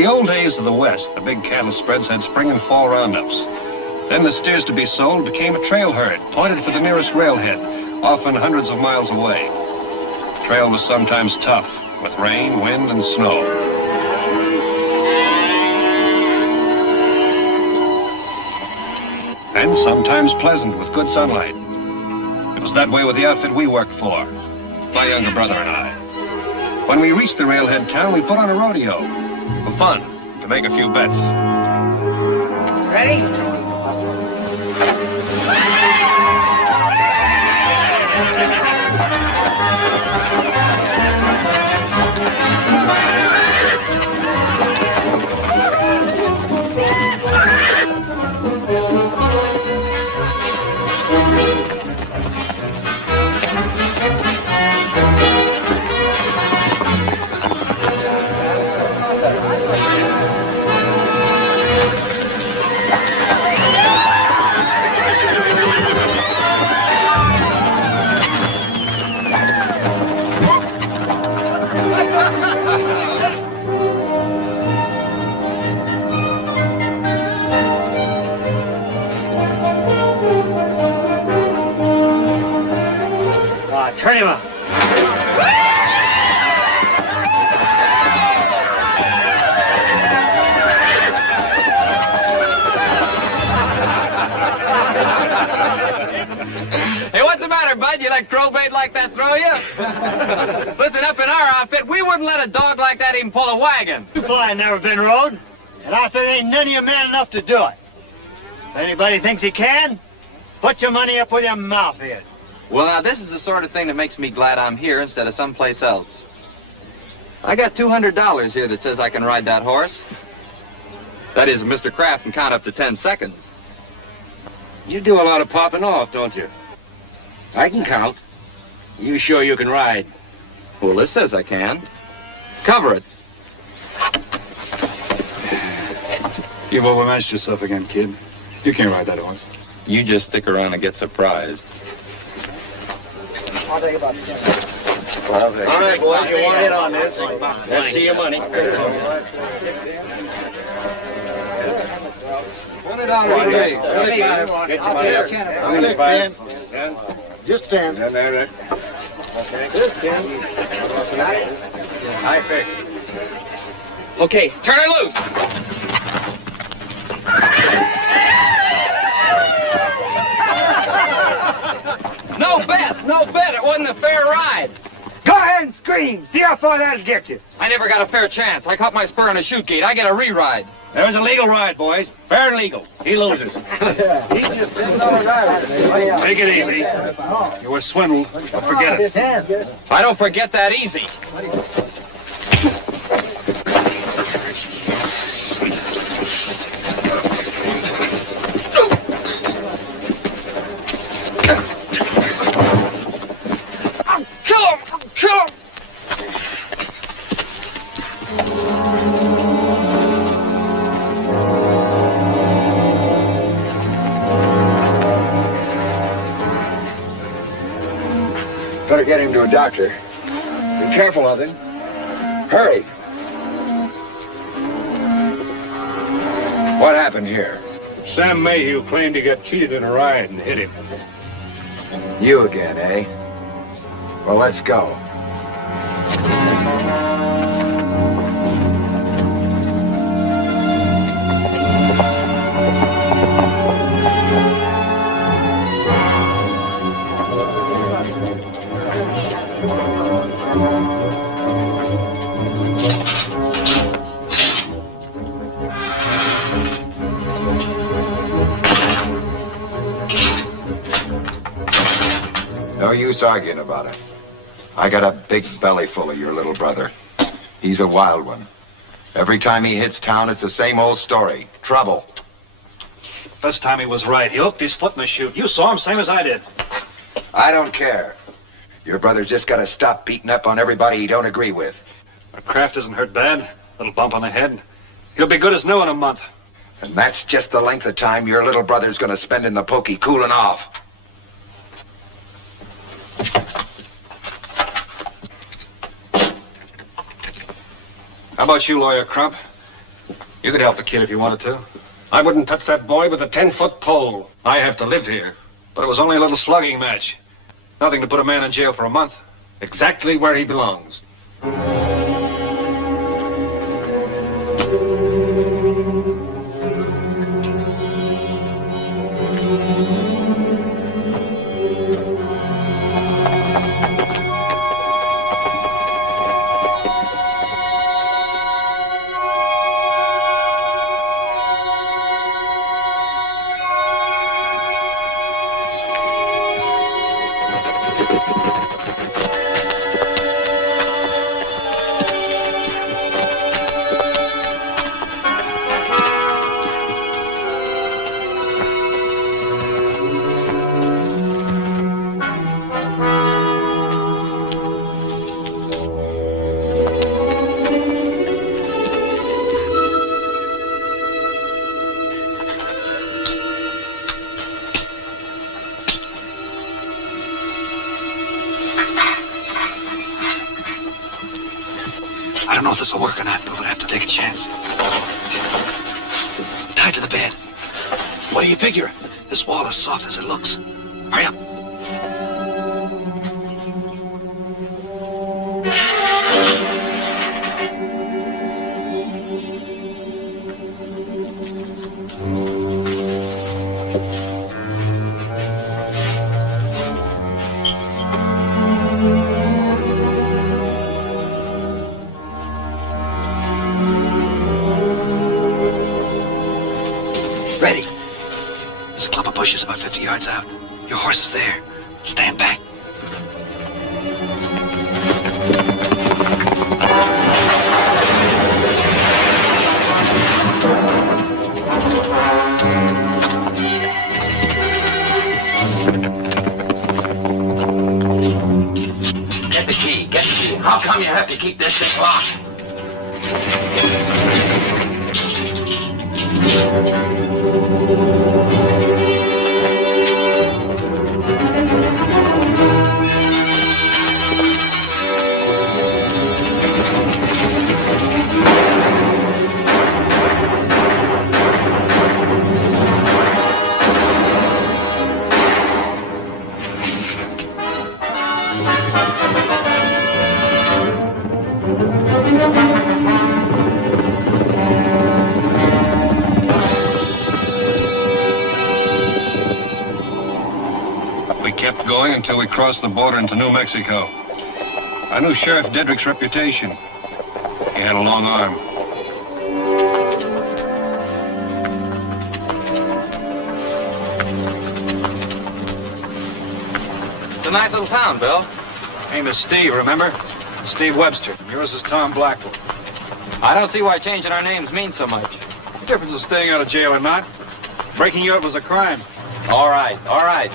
the old days of the West, the big cattle spreads had spring and fall roundups. Then the steers to be sold became a trail herd, pointed for the nearest railhead, often hundreds of miles away. The trail was sometimes tough, with rain, wind, and snow. And sometimes pleasant, with good sunlight. It was that way with the outfit we worked for, my younger brother and I. When we reached the railhead town, we put on a rodeo. For fun, to make a few bets. Ready? Turn him up. Hey, what's the matter, Bud? You let crowbait like that throw you? Listen, up in our outfit, we wouldn't let a dog like that even pull a wagon. Boy, never been rode. And I feel ain't none of you man enough to do it. If anybody thinks he can, put your money up with your mouth in. Well, now, this is the sort of thing that makes me glad I'm here instead of someplace else. I got $200 here that says I can ride that horse. That is, Mr. Kraft can count up to 10 seconds. You do a lot of popping off, don't you? I can count. You sure you can ride? Well, this says I can. Cover it. You've overmatched yourself again, kid. You can't ride that horse. You just stick around and get surprised. I'll take about 10. All right, boys, you want in on this? Let's see your money. $20 each. 25. I'll take 10. Just 10. Okay. Just 10. I fix. Okay, turn her loose. No bet. It wasn't a fair ride. Go ahead and scream. See how far that'll get you. I never got a fair chance. I caught my spur in a chute gate. I get a re-ride. There was a legal ride, boys. Fair and legal. He loses. He's just $10 rider. Take it easy. You were swindled. Don't forget it. I don't forget that easy. Kill him! Better get him to a doctor. Be careful of him. Hurry. What happened here? Sam Mayhew claimed he got cheated in a ride and hit him. You again, eh? Well, let's go. No use arguing about it. I got a big belly full of your little brother. He's a wild one. Every time he hits town, it's the same old story. Trouble. First time he was right. He hooked his foot in the chute. You saw him, same as I did. I don't care. Your brother's just got to stop beating up on everybody he don't agree with. But Kraft isn't hurt bad. Little bump on the head. He'll be good as new in a month. And that's just the length of time your little brother's going to spend in the pokey cooling off. How about you, Lawyer Crump? You could help the kid if you wanted to. I wouldn't touch that boy with a 10-foot pole. I have to live here. But it was only a little slugging match. Nothing to put a man in jail for a month. Exactly where he belongs. I don't know if this will work or not, but we'll have to take a chance. Tied to the bed. What do you figure? This wall is soft as it looks. Hurry up. Ready. There's a clump of bushes about 50 yards out. Your horse is there. Stand back. Get the key. Get the key. How come you have to keep this thing locked? We kept going until we crossed the border into New Mexico. I knew Sheriff Dedrick's reputation. He had a long arm. It's a nice little town, Bill. Name is Steve, remember? Steve Webster. Yours is Tom Blackwell. I don't see why changing our names means so much. The difference is staying out of jail or not. Breaking you up was a crime. All right, all right.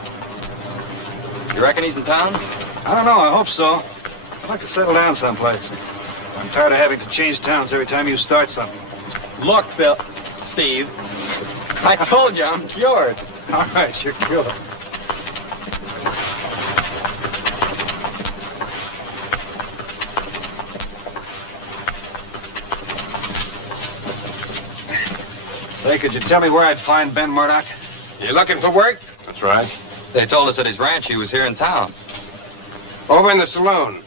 You reckon he's in town? I don't know, I hope so. I'd like to settle down someplace. I'm tired of having to change towns every time you start something. Look, Bill. Steve. I told you I'm cured. All right, you're cured. Say, could you tell me where I'd find Ben Murdoch? You looking for work? That's right. They told us at his ranch he was here in town. Over in the saloon.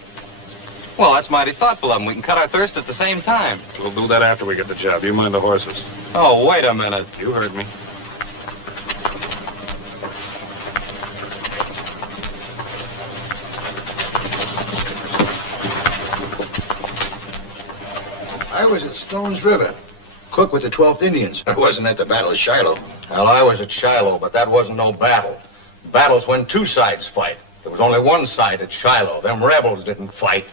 Well, that's mighty thoughtful of him. We can cut our thirst at the same time. We'll do that after we get the job. You mind the horses. Oh, wait a minute. You heard me. I was at Stone's River, cook with the 12th Indians. I wasn't at the Battle of Shiloh. Well, I was at Shiloh, but that wasn't no battle. Battle's when two sides fight. There was only one side at Shiloh. Them rebels didn't fight.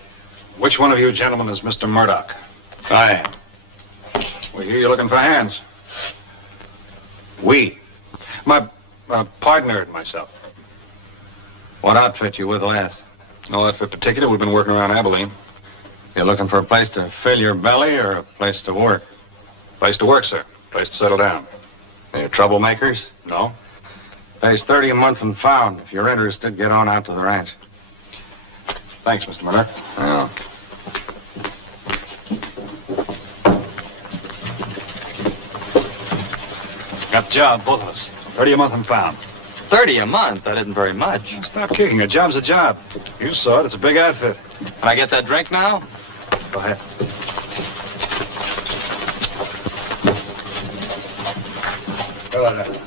Which one of you gentlemen is Mr. Murdoch? Aye. We hear you're looking for hands. We. My partner and myself. What outfit you with last? No outfit particular. We've been working around Abilene. You looking for a place to fill your belly or a place to work? Place to work, sir. Place to settle down. You troublemakers? No? Pays 30 a month and found. If you're interested, get on out to the ranch. Thanks, Mr. Murdoch. Yeah. Got a job, both of us. 30 a month and pound. 30 a month? That isn't very much. Stop kicking. A job's a job. You saw it. It's a big outfit. Can I get that drink now? Go ahead. Go ahead.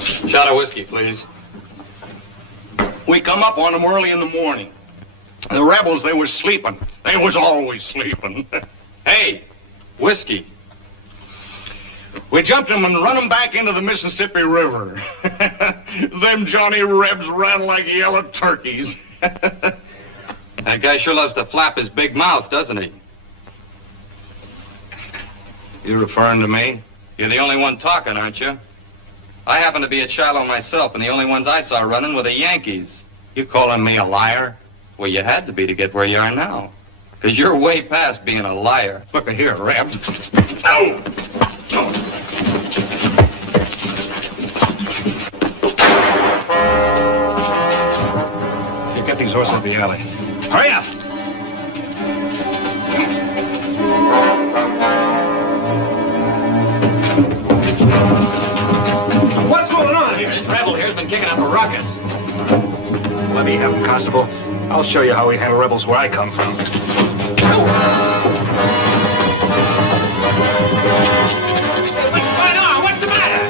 Shot of whiskey, please. We come up on them early in the morning. The rebels, they was sleeping. They was always sleeping. Hey, whiskey. We jumped them and run them back into the Mississippi River. Them Johnny Rebs ran like yellow turkeys. That guy sure loves to flap his big mouth, doesn't he? You referring to me? You're the only one talking, aren't you? I happen to be at Shiloh myself, and the only ones I saw running were the Yankees. You calling me a liar? Well, you had to be to get where you are now. Because you're way past being a liar. Look here, Reb. Oh! You get these horses in the alley. Hurry up! What's going on here? This rebel here's been kicking up a ruckus. Let me have him, Constable. I'll show you how we handle rebels where I come from. What's going on? What's the matter?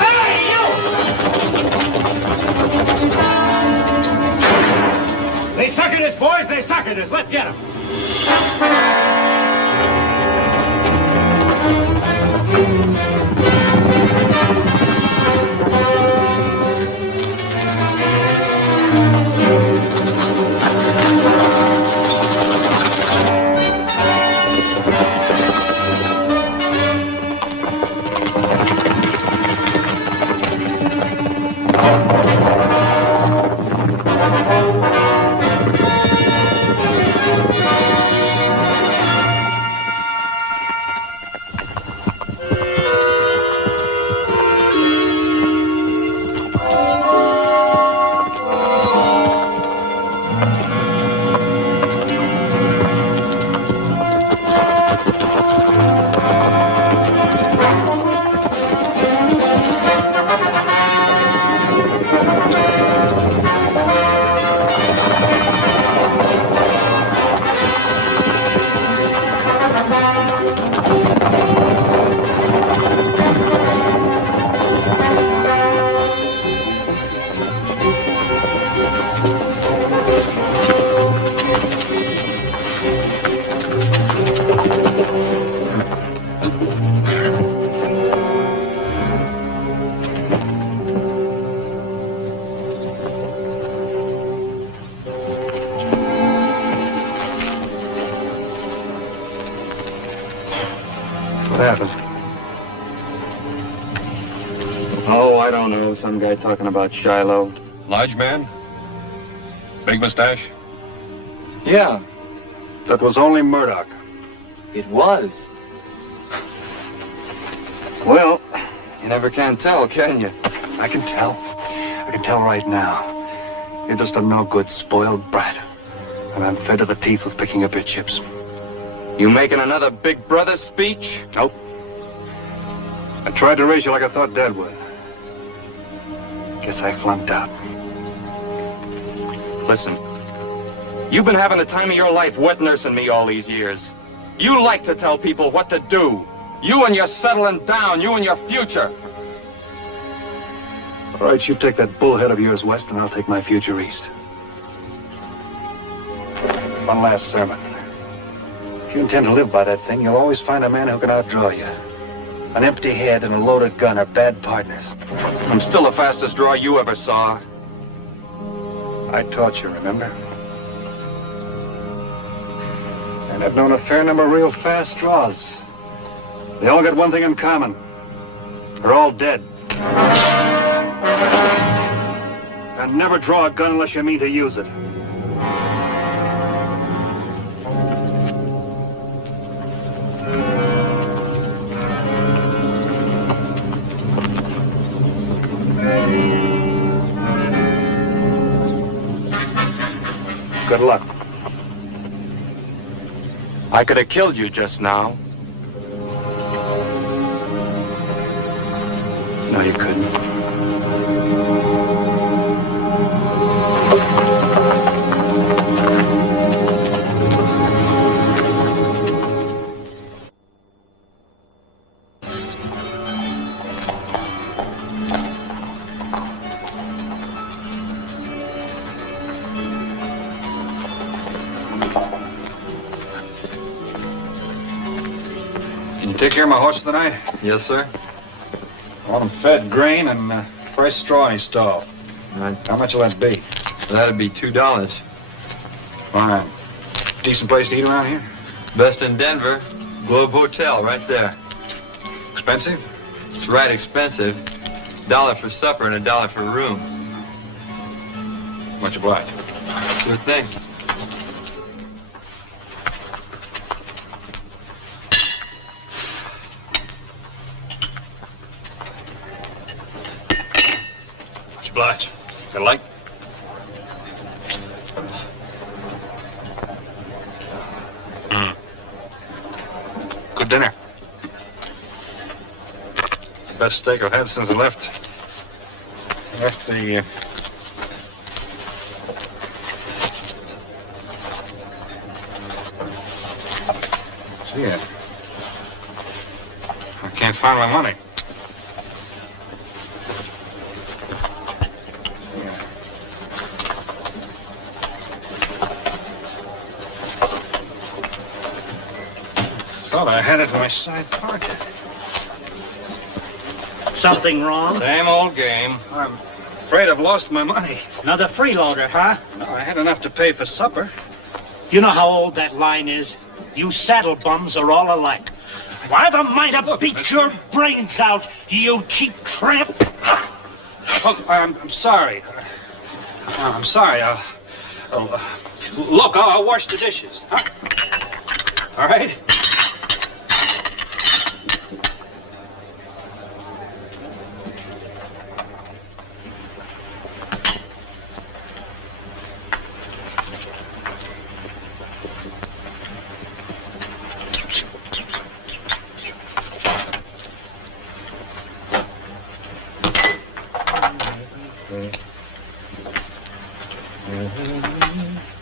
Hey, you! They suckered us, boys. They suckered us. Let's get them. What happened? Oh, I don't know. Some guy talking about Shiloh. Large man? Big mustache? Yeah, That was only Murdoch. it was. Well, You never can tell, can you? I can tell. I can tell right now. You're just a no-good, spoiled brat. And I'm fed to the teeth with picking up your chips. You making another big brother speech? Nope. I tried to raise you like I thought Dad would. Guess I flunked out. Listen, you've been having the time of your life wet nursing me all these years. You like to tell people what to do. You and your settling down, you and your future. All right, you take that bullhead of yours west, and I'll take my future east. One last sermon. If you intend to live by that thing, you'll always find a man who can outdraw you. An empty head and a loaded gun are bad partners. I'm still the fastest draw you ever saw. I taught you, remember? And I've known a fair number of real fast draws. They all got one thing in common. They're all dead. And never draw a gun unless you mean to use it. Good luck. I could have killed you just now. No, you couldn't. Can you take care of my horse tonight? Yes, sir. I want him fed grain and fresh straw in his stall. Right. How much will that be? That'd be $2. Fine. Decent place to eat around here? Best in Denver. Globe Hotel, right there. Expensive? It's right expensive. $1 for supper and $1 for room. Much obliged. Sure thing. Much obliged. Got a light? Good dinner. Best steak I've had since I left the... See it. I can't find my money. Thought I had it in my side pocket. Something wrong? Same old game. I'm afraid I've lost my money. Another freeloader, huh? No, I had enough to pay for supper. You know how old that line is? You saddle bums are all alike. Why the might I beat your brains out, you cheap tramp? Look, I'm sorry. I'm sorry. Look, I'll wash the dishes. Huh? All right?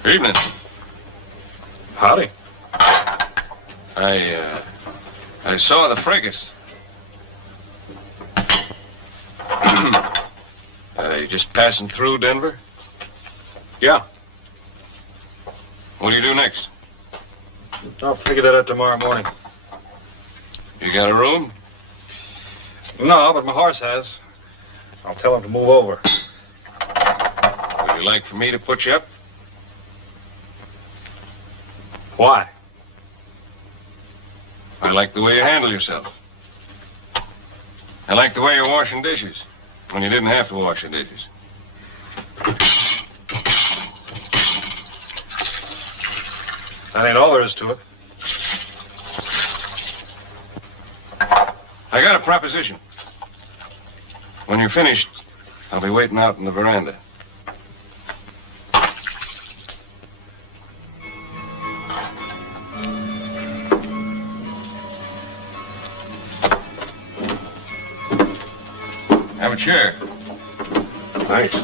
Evening. Howdy. I saw the fracas. You just passing through Denver? Yeah. What do you do next? I'll figure that out tomorrow morning. You got a room? No, but my horse has. I'll tell him to move over. Would you like for me to put you up? Why? I like the way you handle yourself. I like the way you're washing dishes when you didn't have to wash the dishes. That ain't all there is to it. I got a proposition. When you're finished, I'll be waiting out in the veranda. Have a chair. Thanks.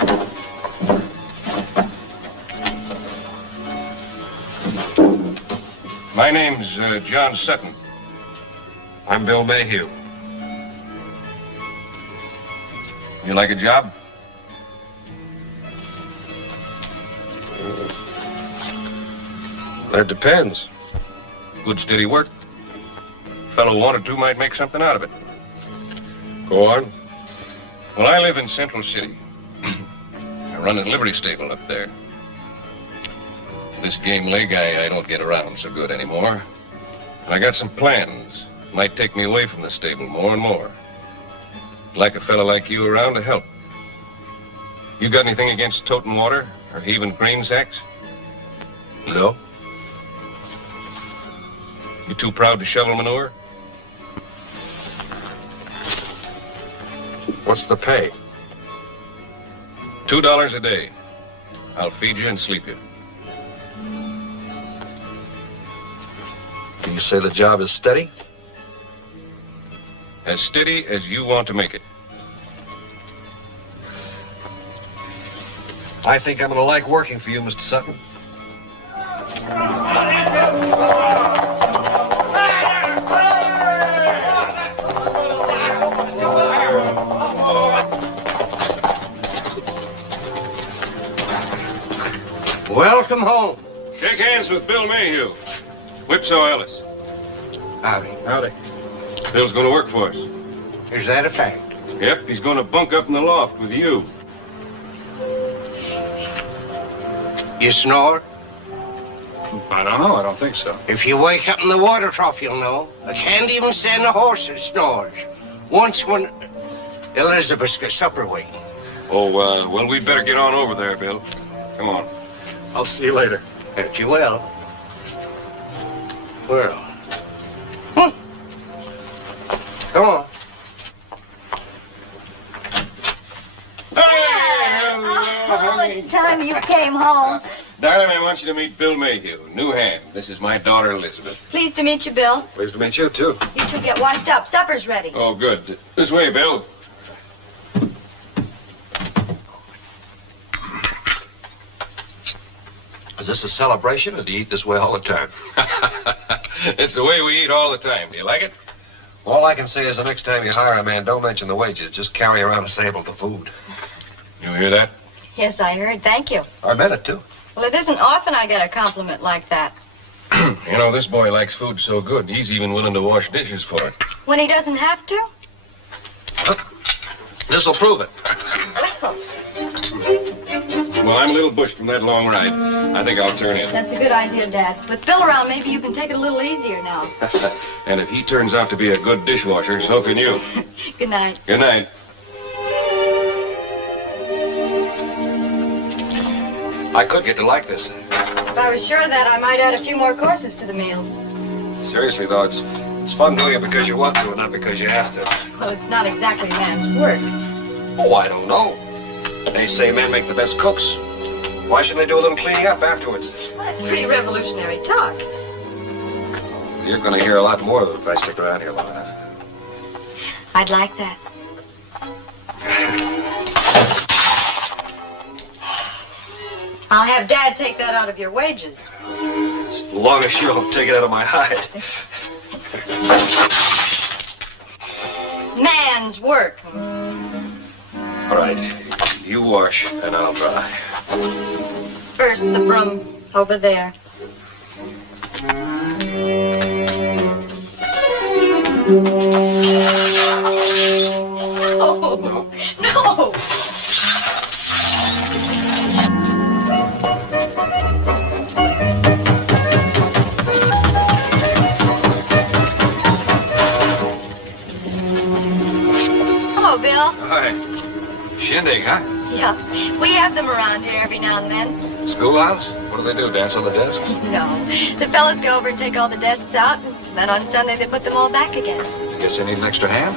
My name's John Sutton. I'm Bill Mayhew. You like a job? That depends. Good steady work. Fellow wanted to might make something out of it. Go on. Well, I live in Central City. I run a livery stable up there. This game leg, I don't get around so good anymore. And I got some plans. Might take me away from the stable more and more. Like a fella like you around to help. You got anything against toting water or heaving grain sacks? No. You too proud to shovel manure? What's the pay? $2 a day. I'll feed you and sleep you. You say the job is steady? As steady as you want to make it. I think I'm going to like working for you, Mr. Sutton. Welcome home. Shake hands with Bill Mayhew. Whipsaw Ellis. Howdy. Howdy. Bill's going to work for us. Is that a fact? Yep, he's going to bunk up in the loft with you. You snore? I don't know. I don't think so. If you wake up in the water trough, you'll know. I can't even stand a horse that snores. Once when Elizabeth's got supper waiting. Oh, well, we'd better get on over there, Bill. Come on. I'll see you later. If you will. Well. Come on. Oh, it's time you came home. Darling, I want you to meet Bill Mayhew, new hand. This is my daughter, Elizabeth. Pleased to meet you, Bill. Pleased to meet you, too. You two get washed up. Supper's ready. Oh, good. This way, Bill. Is this a celebration, or do you eat this way all the time? It's the way we eat all the time. Do you like it? All I can say is the next time you hire a man, don't mention the wages. Just carry around a sample of the food. You hear that? Yes, I heard. Thank you. I meant it, too. Well, it isn't often I get a compliment like that. You know, this boy likes food so good, he's even willing to wash dishes for it. When he doesn't have to? This'll prove it. Well, I'm a little bushed from that long ride. I think I'll turn in. That's a good idea, Dad. With Bill around, maybe you can take it a little easier now. And if he turns out to be a good dishwasher, so can you. Good night. Good night. I could get to like this. If I was sure of that, I might add a few more courses to the meals. Seriously, though, it's fun doing it because you want to and not because you have to. Well, it's not exactly man's work. Oh, I don't know. They say men make the best cooks. Why shouldn't they do a little cleaning up afterwards? Well, that's pretty revolutionary talk. You're going to hear a lot more of it if I stick around here long enough. I'd like that. I'll have Dad take that out of your wages. As long as you'll take it out of my hide. Man's work. All right, you wash and I'll dry. First, the broom over there. Oh, no. Hello, Bill. Hi. Shindig, huh? Yeah, we have them around here every now and then. Schoolhouse? What do they do, dance on the desk? No, the fellas go over and take all the desks out, and then on Sunday they put them all back again. I guess they need an extra hand?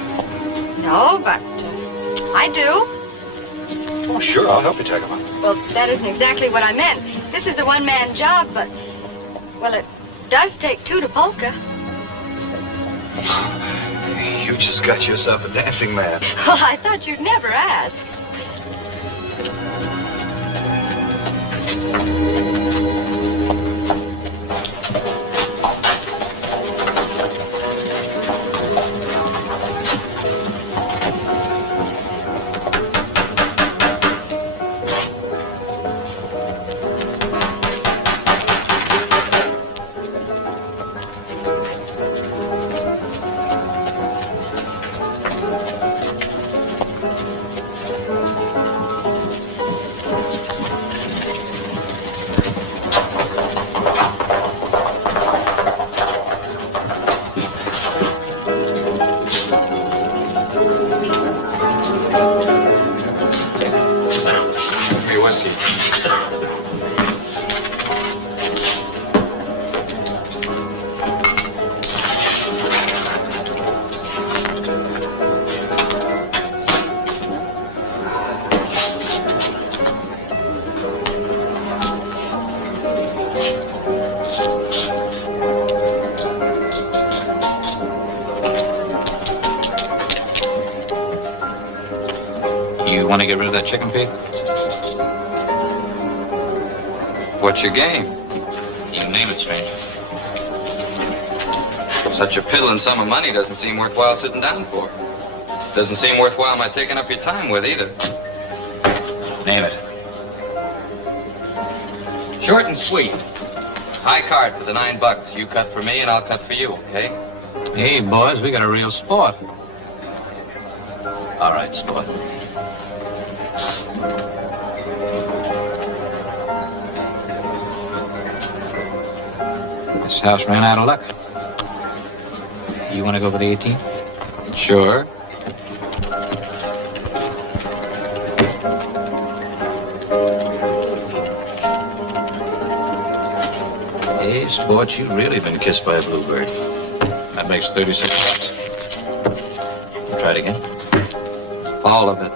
No, but I do. Oh, sure, I'll help you take them out. Well, that isn't exactly what I meant. This is a one-man job, but, well, it does take two to polka. You just got yourself a dancing man. Well, I thought you'd never ask. You want to get rid of that chicken pig? What's your game? You name it, stranger. Such a piddling sum of money doesn't seem worthwhile sitting down for. Doesn't seem worthwhile my taking up your time with either. Name it. Short and sweet. High card for the $9. You cut for me and I'll cut for you, okay? Hey, boys, we got a real sport. All right, sport. This house ran out of luck. You want to go for the 18? Sure. Hey, sport, you've really been kissed by a bluebird. That makes $36. Try it again. All of it.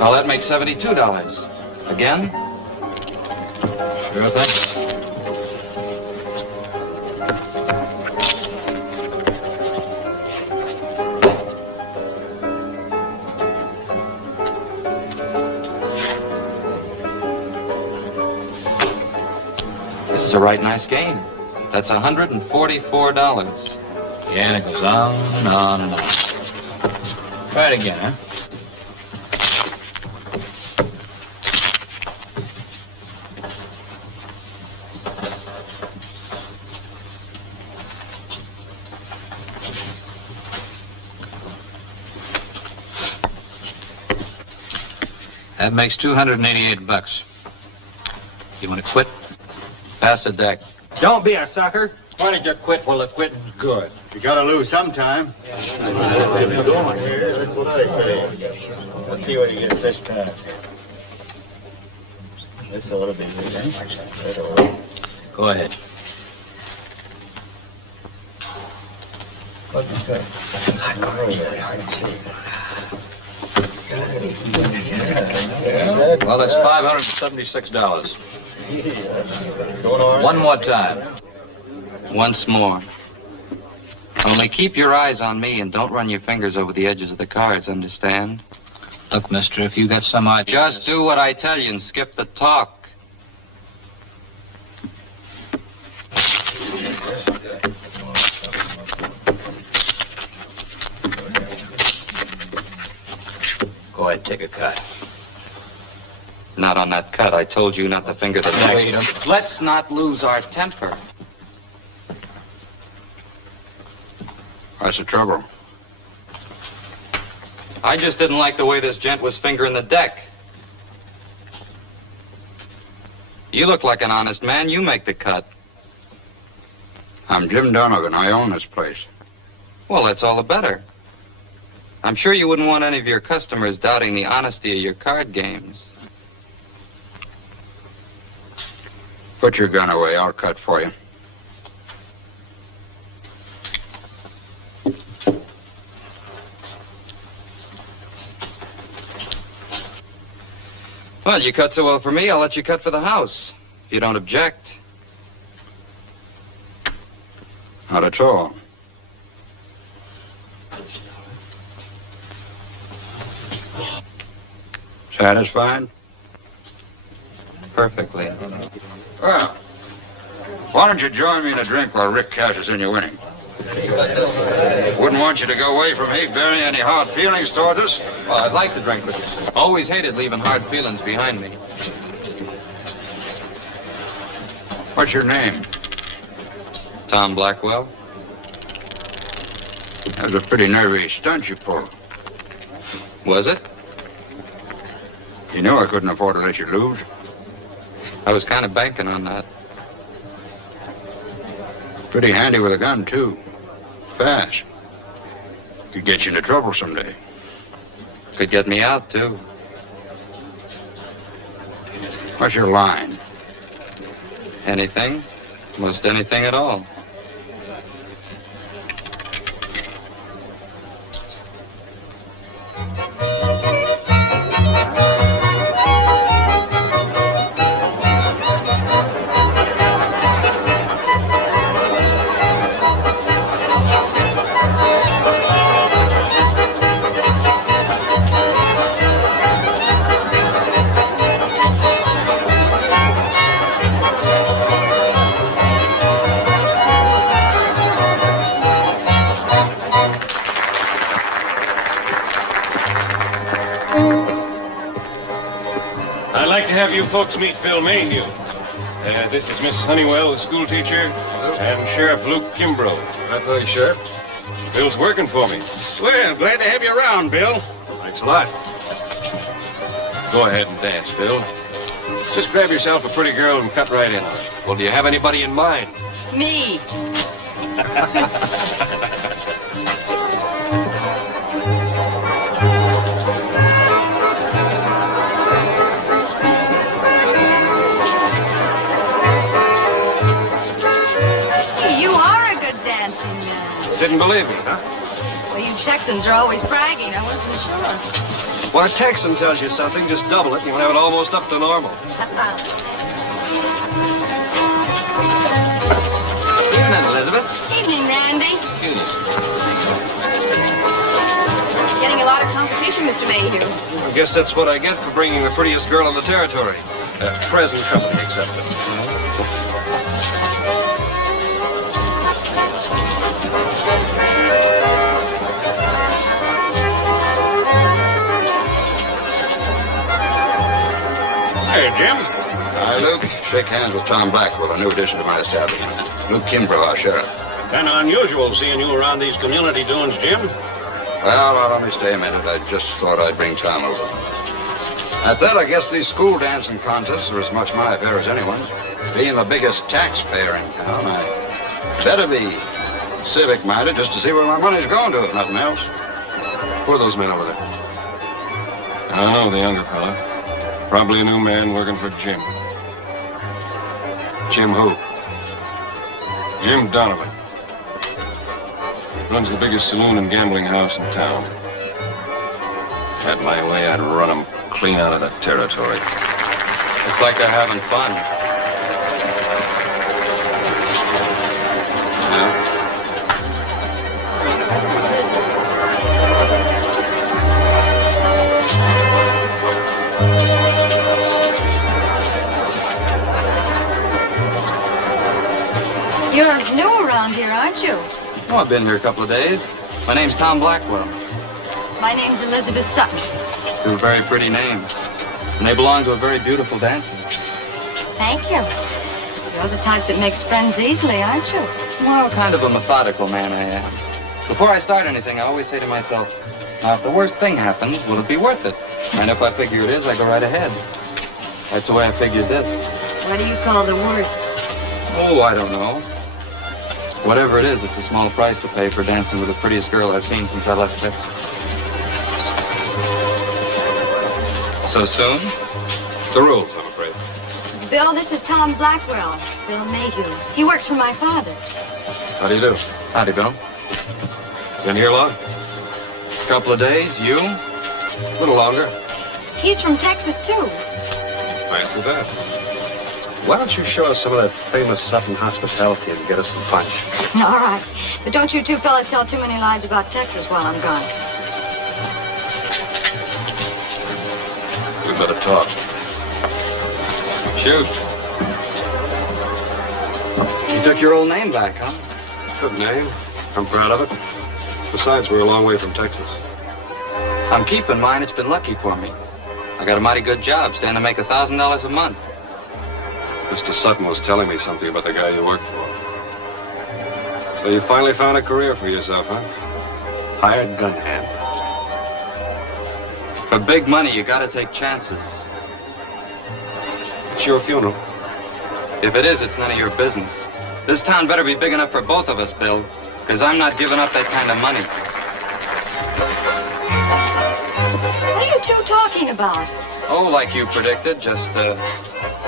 Well, that makes $72. Again? Sure thing. This is a right nice game. That's $144. Yeah, and it goes on and on and on. Try it again, huh? That makes $288. You want to quit? Pass the deck. Don't be a sucker. Why don't you quit while the quitting's good? You gotta lose sometime. That's what I say. Let's see what he gets this time. This ought to be good, eh? Go ahead. What is that? I can't see. Well, that's $576. One more time. Once more. Only keep your eyes on me and don't run your fingers over the edges of the cards, understand? Look, mister, if you got some idea... Just do what I tell you and skip the talk. Go ahead, take a cut. Not on that cut. I told you not to finger the deck. Let's not lose our temper. What's the trouble? I just didn't like the way this gent was fingering the deck. You look like an honest man. You make the cut. I'm Jim Donegan. I own this place. Well, that's all the better. I'm sure you wouldn't want any of your customers doubting the honesty of your card games. Put your gun away. I'll cut for you. Well, you cut so well for me, I'll let you cut for the house, if you don't object. Not at all. Satisfied? Perfectly. Well, why don't you join me in a drink while Rick cashes in your winning? Wouldn't want you to go away from me bearing any hard feelings towards us. Well, I'd like to drink with you. Always hated leaving hard feelings behind me. What's your name? Tom Blackwell. That was a pretty nervy stunt you pulled. Was it? You knew I couldn't afford to let you lose. I was kind of banking on that. Pretty handy with a gun, too. Fast. Could get you into trouble someday. Could get me out, too. What's your line? Anything. Most anything at all. I'd like to have you folks meet Bill Mayhew. This is Miss Honeywell, the school teacher, and Sheriff Luke Kimbrough. Right away, Sheriff. Bill's working for me. Well, glad to have you around, Bill. Thanks a lot. Go ahead and dance, Bill. Just grab yourself a pretty girl and cut right in on it. Well, do you have anybody in mind? Me. Hey, you are a good dancing man. Didn't believe me, huh? Well, you Texans are always bragging. I wasn't sure. Well, a Texan tells you something, just double it, and you'll have it almost up to normal. Evening, Elizabeth. Evening, Randy. Getting a lot of competition, Mr. Mayhew. I guess that's what I get for bringing the prettiest girl in the territory. Present company accepted. Hey, Jim. Hi, Luke. Shake hands with Tom Blackwell, a new addition to my establishment. Luke Kimbrough, our sheriff. Kind of unusual seeing you around these community doings, Jim. Well, now, let me stay a minute. I just thought I'd bring Tom over. At that, I guess these school dancing contests are as much my affair as anyone's. Being the biggest taxpayer in town, I better be civic-minded just to see where my money's going to, if nothing else. Who are those men over there? I don't know, the younger fella. Probably a new man working for Jim. Jim who? Jim Donovan. Runs the biggest saloon and gambling house in town. Had my way, I'd run him clean out of the territory. Looks like they're having fun. You're new around here, aren't you? Oh, I've been here a couple of days. My name's Tom Blackwell. My name's Elizabeth Sutton. Two very pretty names. And they belong to a very beautiful dancer. Thank you. You're the type that makes friends easily, aren't you? Well, kind of a methodical man I am. Before I start anything, I always say to myself, now, if the worst thing happens, will it be worth it? And if I figure it is, I go right ahead. That's the way I figured this. What do you call the worst? Oh, I don't know. Whatever it is, it's a small price to pay for dancing with the prettiest girl I've seen since I left Texas. So soon? The rules, I'm afraid. Bill, this is Tom Blackwell. Bill Mayhew. He works for my father. How do you do? Howdy, Bill. Been here long? A couple of days. You? A little longer. He's from Texas, too. Fancy that. Why don't you show us some of that famous Sutton hospitality and get us some punch? All right. But don't you two fellas tell too many lies about Texas while I'm gone. We better talk. Shoot. You took your old name back, huh? Good name. I'm proud of it. Besides, we're a long way from Texas. I'm keeping mine. It's been lucky for me. I got a mighty good job, stand to make $1,000 a month. Mr. Sutton was telling me something about the guy you worked for. So you finally found a career for yourself, huh? Hired gun hand. For big money, you gotta take chances. It's your funeral. If it is, it's none of your business. This town better be big enough for both of us, Bill, because I'm not giving up that kind of money. What are you two talking about? Oh, like you predicted, just,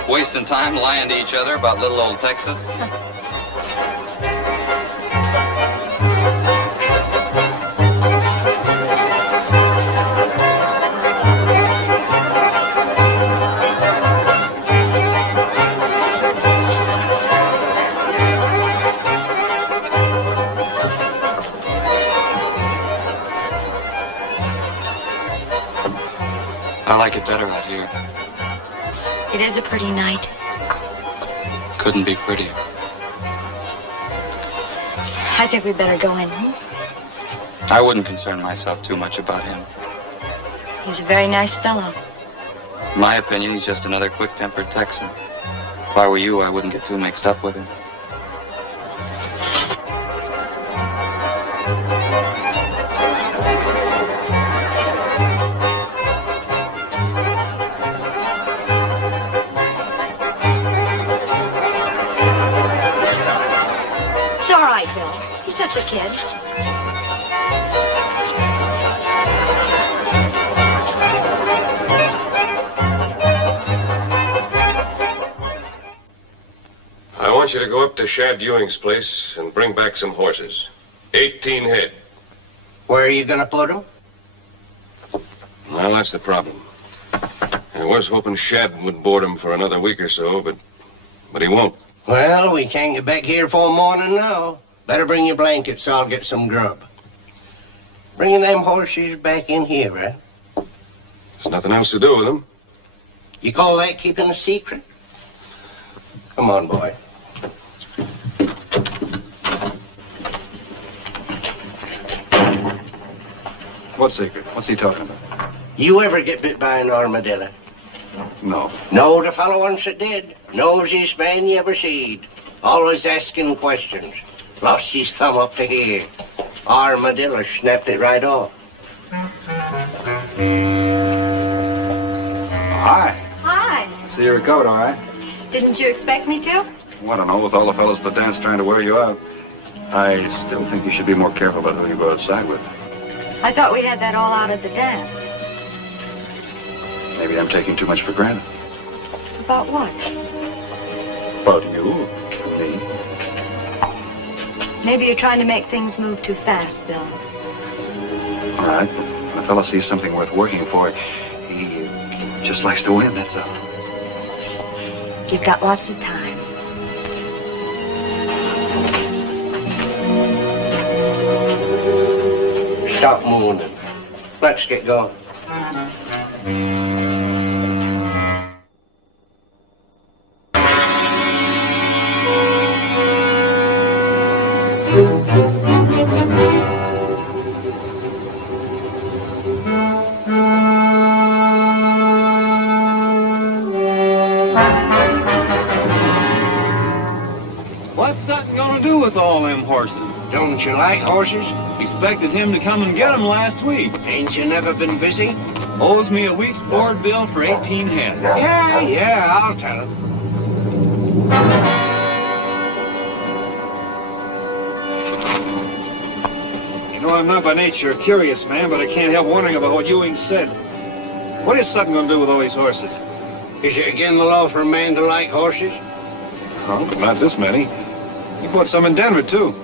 wasting time lying to each other about little old Texas. I like it better out here. It is a pretty night. Couldn't be prettier. I think we'd better go in. I wouldn't concern myself too much about him. He's a very nice fellow. In my opinion, he's just another quick-tempered Texan. If I were you, I wouldn't get too mixed up with him. It's all right, Bill. He's just a kid. I want you to go up to Shad Ewing's place and bring back some horses. 18 head. Where are you gonna put them? Well, that's the problem. I was hoping Shad would board him for another week or so, but he won't. Well, we can't get back here for morning now. Better bring your blankets, I'll get some grub. Bringing them horses back in here, eh? There's nothing else to do with them. You call that keeping a secret? Come on, boy. What secret? What's he talking about? You ever get bit by an armadillo? No. No, the fellow once that did. Nosiest man you ever seed. Always asking questions. Lost his thumb up to here. Armadillo snapped it right off. Hi. Hi. See you recovered, all right? Didn't you expect me to? Well, I don't know, with all the fellows at the dance trying to wear you out. I still think you should be more careful about who you go outside with. I thought we had that all out at the dance. Maybe I'm taking too much for granted. About what? About you, me. Maybe you're trying to make things move too fast, Bill. All right, but when a fella sees something worth working for, he just likes to win, that's all. You've got lots of time. Stop mooning. Let's get going. What's Sutton gonna do with all them horses? Don't you like horses? Expected him to come and get them last week. Ain't you never been busy? Owes me a week's board bill for 18 head. Yeah, I'll tell him. You know, I'm not by nature a curious man, but I can't help wondering about what Ewing said. What is Sutton going to do with all these horses? Is it again the law for a man to like horses? Oh, not this many. He bought some in Denver, too.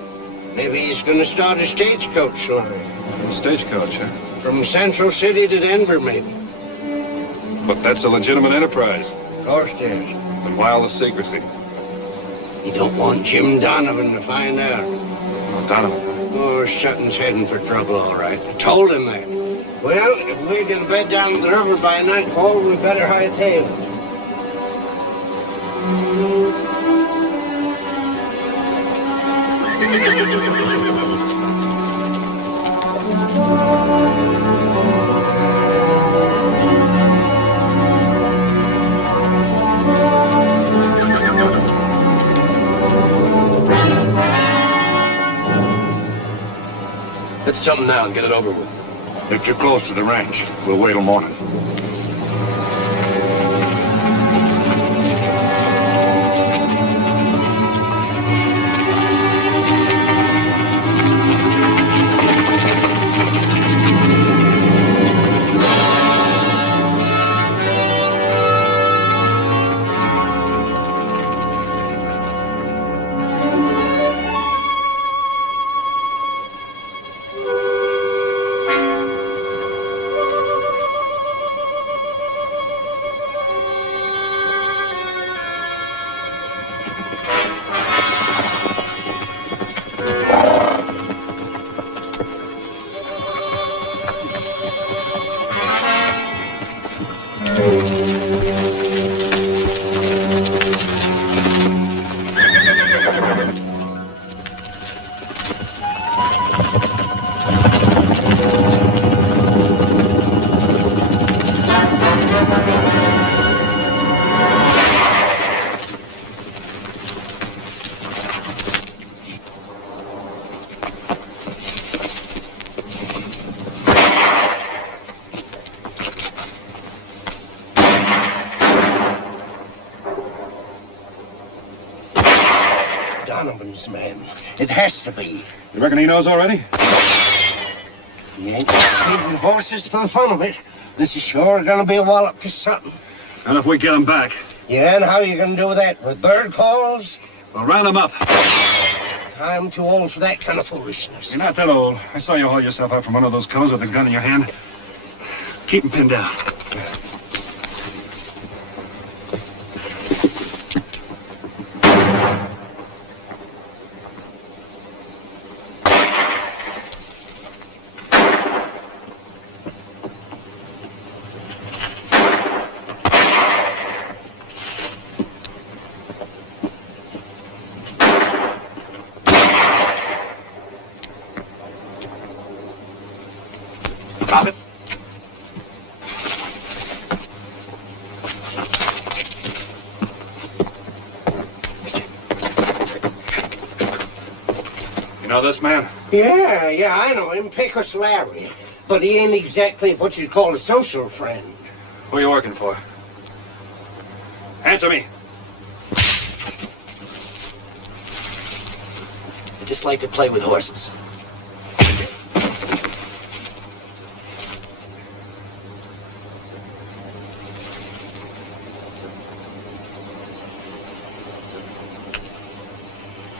Maybe he's gonna start a stagecoach soon. A stagecoach, huh? From Central City to Denver, maybe. But that's a legitimate enterprise. Of course it is. The wildest secrecy. You don't want Jim Donovan to find out. Oh, Donovan. Oh, Sutton's heading for trouble, all right. I told him that. Well, if we're gonna bed down at the river by nightfall, we better hightail it. Let's jump now and get it over with. If you're close to the ranch, we'll wait till morning. Donovan's man. It has to be. You reckon he knows already? He ain't feeding horses for the fun of it. This is sure gonna be a wallop to something. And if we get him back? Yeah, and how are you gonna do that? With bird calls? We'll round him up. I'm too old for that kind of foolishness. You're not that old. I saw you haul yourself out from one of those covers with a gun in your hand. Keep him pinned down. Drop it. You know this man? Yeah, I know him, Pecos Larry. But he ain't exactly what you'd call a social friend. Who are you working for? Answer me. I just like to play with horses.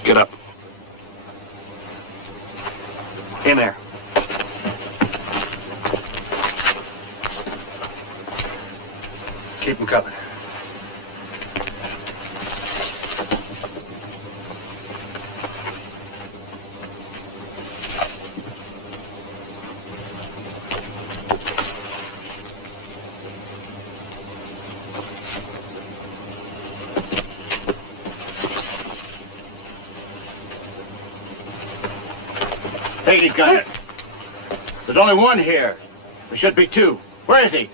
Get up. In there. Keep him covered. Take his gun. There's only one here. There should be two. Where is he?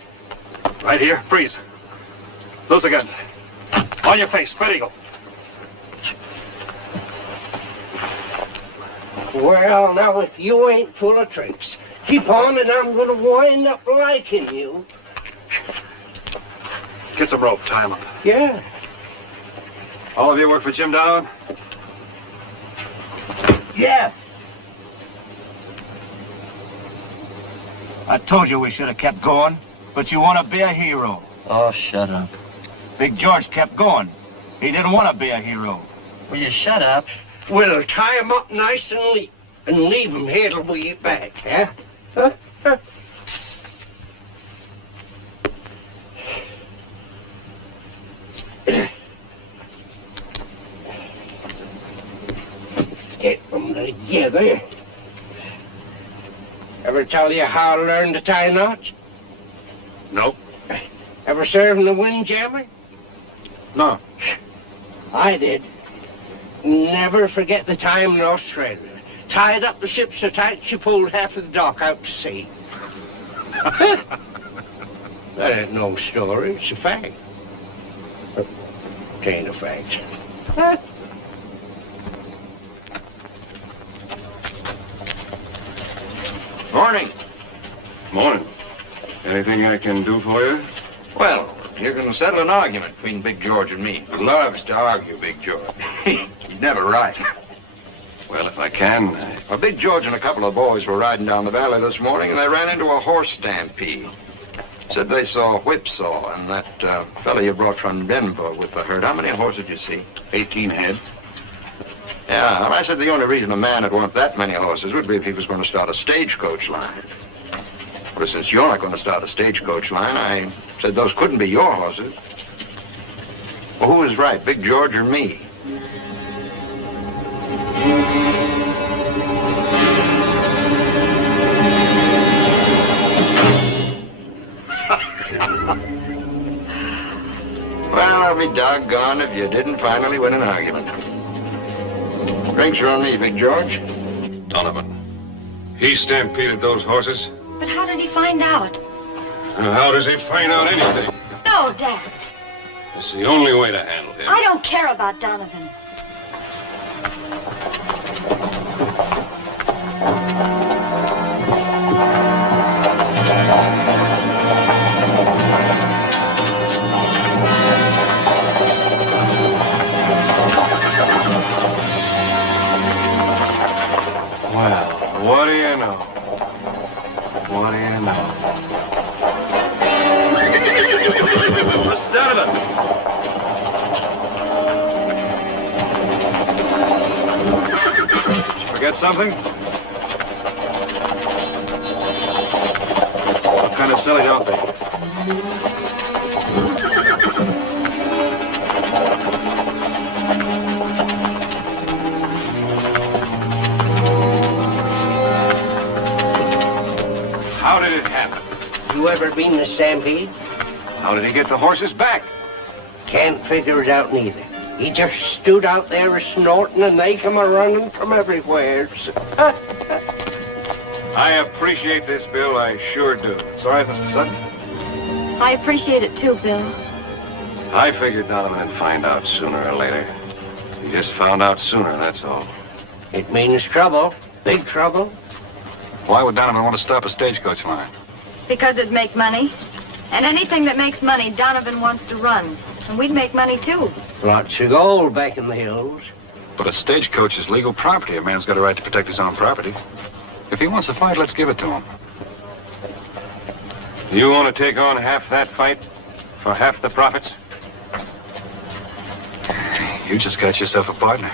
Right here. Freeze. Lose the guns. On your face. Spread eagle. Well, now, if you ain't full of tricks, keep on and I'm gonna wind up liking you. Get some rope. Tie him up. Yeah. All of you work for Jim Donovan? Yeah. I told you we should have kept going, but you want to be a hero. Oh, shut up. Big George kept going. He didn't want to be a hero. Will you shut up? We'll tie him up nice and leave him here till we get back, huh? Get them together. Ever tell you how I learned to tie knots? No. Ever served in the windjammer? No. I did. Never forget the time in Australia. Tied up the ship so tight she pulled half of the dock out to sea. That ain't no story, it's a fact. It ain't a fact. Morning. Morning. Anything I can do for you? Well, you're going to settle an argument between Big George and me. Loves to argue, Big George. He's never right. Well, if I can. Well, Big George and a couple of boys were riding down the valley this morning, and they ran into a horse stampede. Said they saw Whipsaw and that fella you brought from Denver with the herd. How many horses did you see? 18 head. Yeah, well, I said the only reason a man would want that many horses would be if he was going to start a stagecoach line. But since you're not going to start a stagecoach line, I said those couldn't be your horses. Well, who was right, Big George or me? Well, I'll be doggone if you didn't finally win an argument. Drinks are on me, Big George. Donovan. He stampeded those horses? But how did he find out? How does he find out anything? No, Dad. It's the only way to handle him. I don't care about Donovan. something? What kind of silly don't they? How did it happen? You ever been to Stampede? How did he get the horses back? Can't figure it out neither. He just stood out there snorting and they come a-running from everywhere. I appreciate this, Bill. I sure do. It's all right, Mr. Sutton. I appreciate it too, Bill. I figured Donovan would find out sooner or later. He just found out sooner, that's all. It means trouble. Big trouble. Why would Donovan want to stop a stagecoach line? Because it'd make money. And anything that makes money, Donovan wants to run. And we'd make money too. Lots of gold back in the hills. But a stagecoach is legal property. A man's got a right to protect his own property. If he wants to fight, let's give it to him. You want to take on half that fight for half the profits? You just got yourself a partner.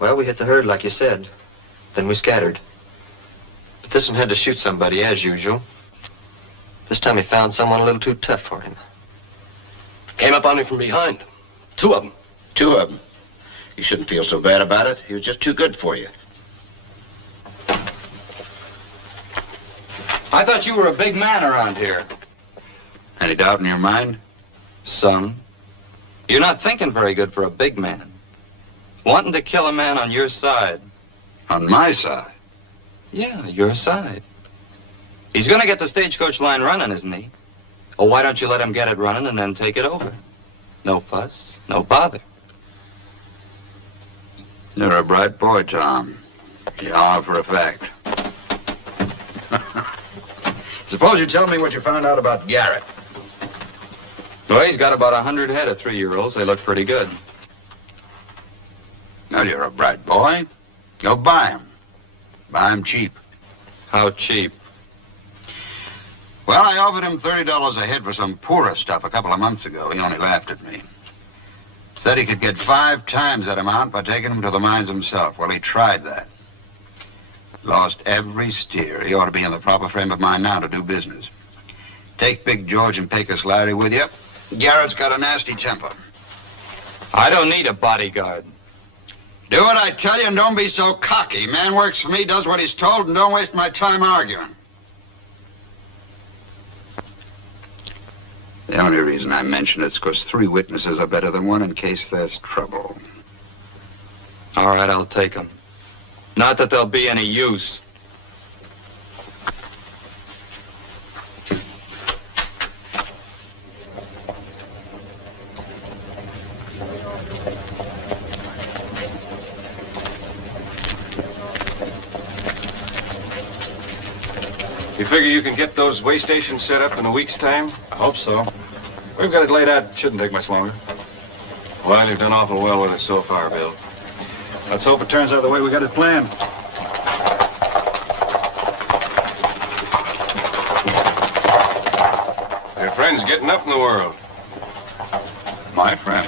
Well, we hit the herd, like you said. Then we scattered. But this one had to shoot somebody, as usual. This time he found someone a little too tough for him. Came up on him from behind. 2 of them. 2 of them. You shouldn't feel so bad about it. He was just too good for you. I thought you were a big man around here. Any doubt in your mind? Some. You're not thinking very good for a big man. Wanting to kill a man on your side. On my side? Yeah, your side. He's gonna get the stagecoach line running, isn't he? Oh, why don't you let him get it running and then take it over? No fuss, no bother. You're a bright boy, Tom. You are for a fact. Suppose you tell me what you found out about Garrett. Well, he's got about 100 head of 3-year-olds. They look pretty good. Well, you're a bright boy. Go buy him. Buy him cheap. How cheap? Well, I offered him $30 a head for some poorer stuff a couple of months ago. He only laughed at me. Said he could get 5 times that amount by taking them to the mines himself. Well, he tried that. Lost every steer. He ought to be in the proper frame of mind now to do business. Take Big George and Pecos Larry with you. Garrett's got a nasty temper. I don't need a bodyguard. Do what I tell you and don't be so cocky. Man works for me, does what he's told, and don't waste my time arguing. The only reason I mention it's because 3 witnesses are better than 1 in case there's trouble. All right, I'll take them. Not that there'll be any use. You figure you can get those way stations set up in a week's time? I hope so. We've got it laid out. It shouldn't take much longer. Well, you've done awful well with it so far, Bill. Let's hope it turns out the way we got it planned. Your friend's getting up in the world. My friend.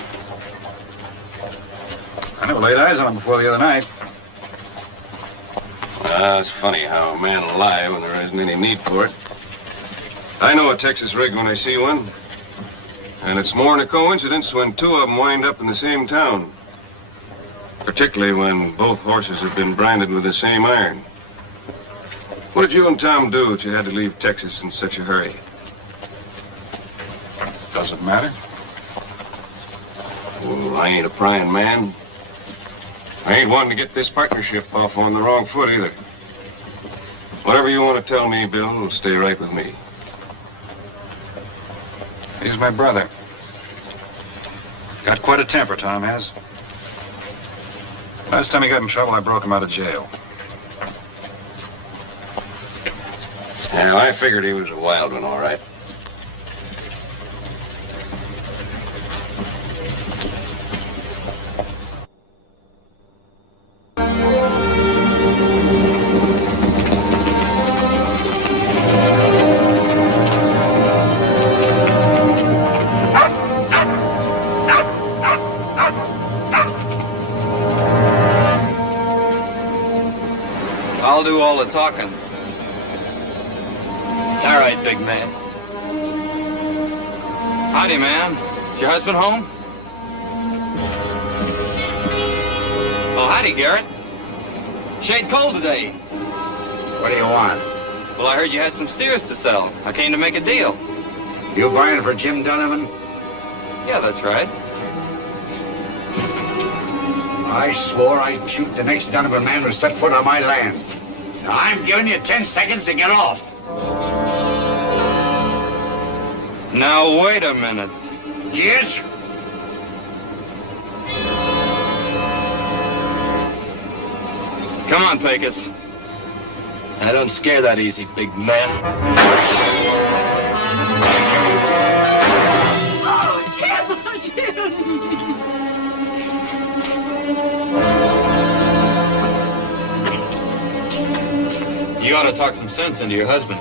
I never laid eyes on him before the other night. It's funny how a man will lie when there isn't any need for it. I know a Texas rig when I see one. And it's more than a coincidence when 2 of them wind up in the same town. Particularly when both horses have been branded with the same iron. What did you and Tom do that you had to leave Texas in such a hurry? Doesn't matter. Well, I ain't a prying man. I ain't wanting to get this partnership off on the wrong foot either. Whatever you want to tell me, Bill, will stay right with me. He's my brother. Got quite a temper, Tom has. Last time he got in trouble, I broke him out of jail. Now, I figured he was a wild one, all right. I'll do all the talking. All right, big man. Howdy, man. Is your husband home? Oh, howdy, Garrett. Shade cold today. What do you want? Well, I heard you had some steers to sell. I came to make a deal. You buying for Jim Donovan? Yeah, that's right. I swore I'd shoot the next Donovan man who set foot on my land. Now, I'm giving you 10 seconds to get off. Now, wait a minute. Yes? Come on, Pecos. I don't scare that easy, big man. Oh, Jim! You ought to talk some sense into your husband.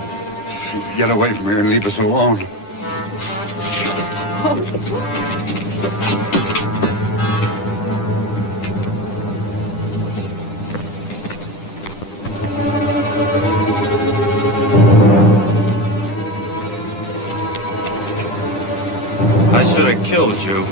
Get away from here and leave us alone. I should have killed you.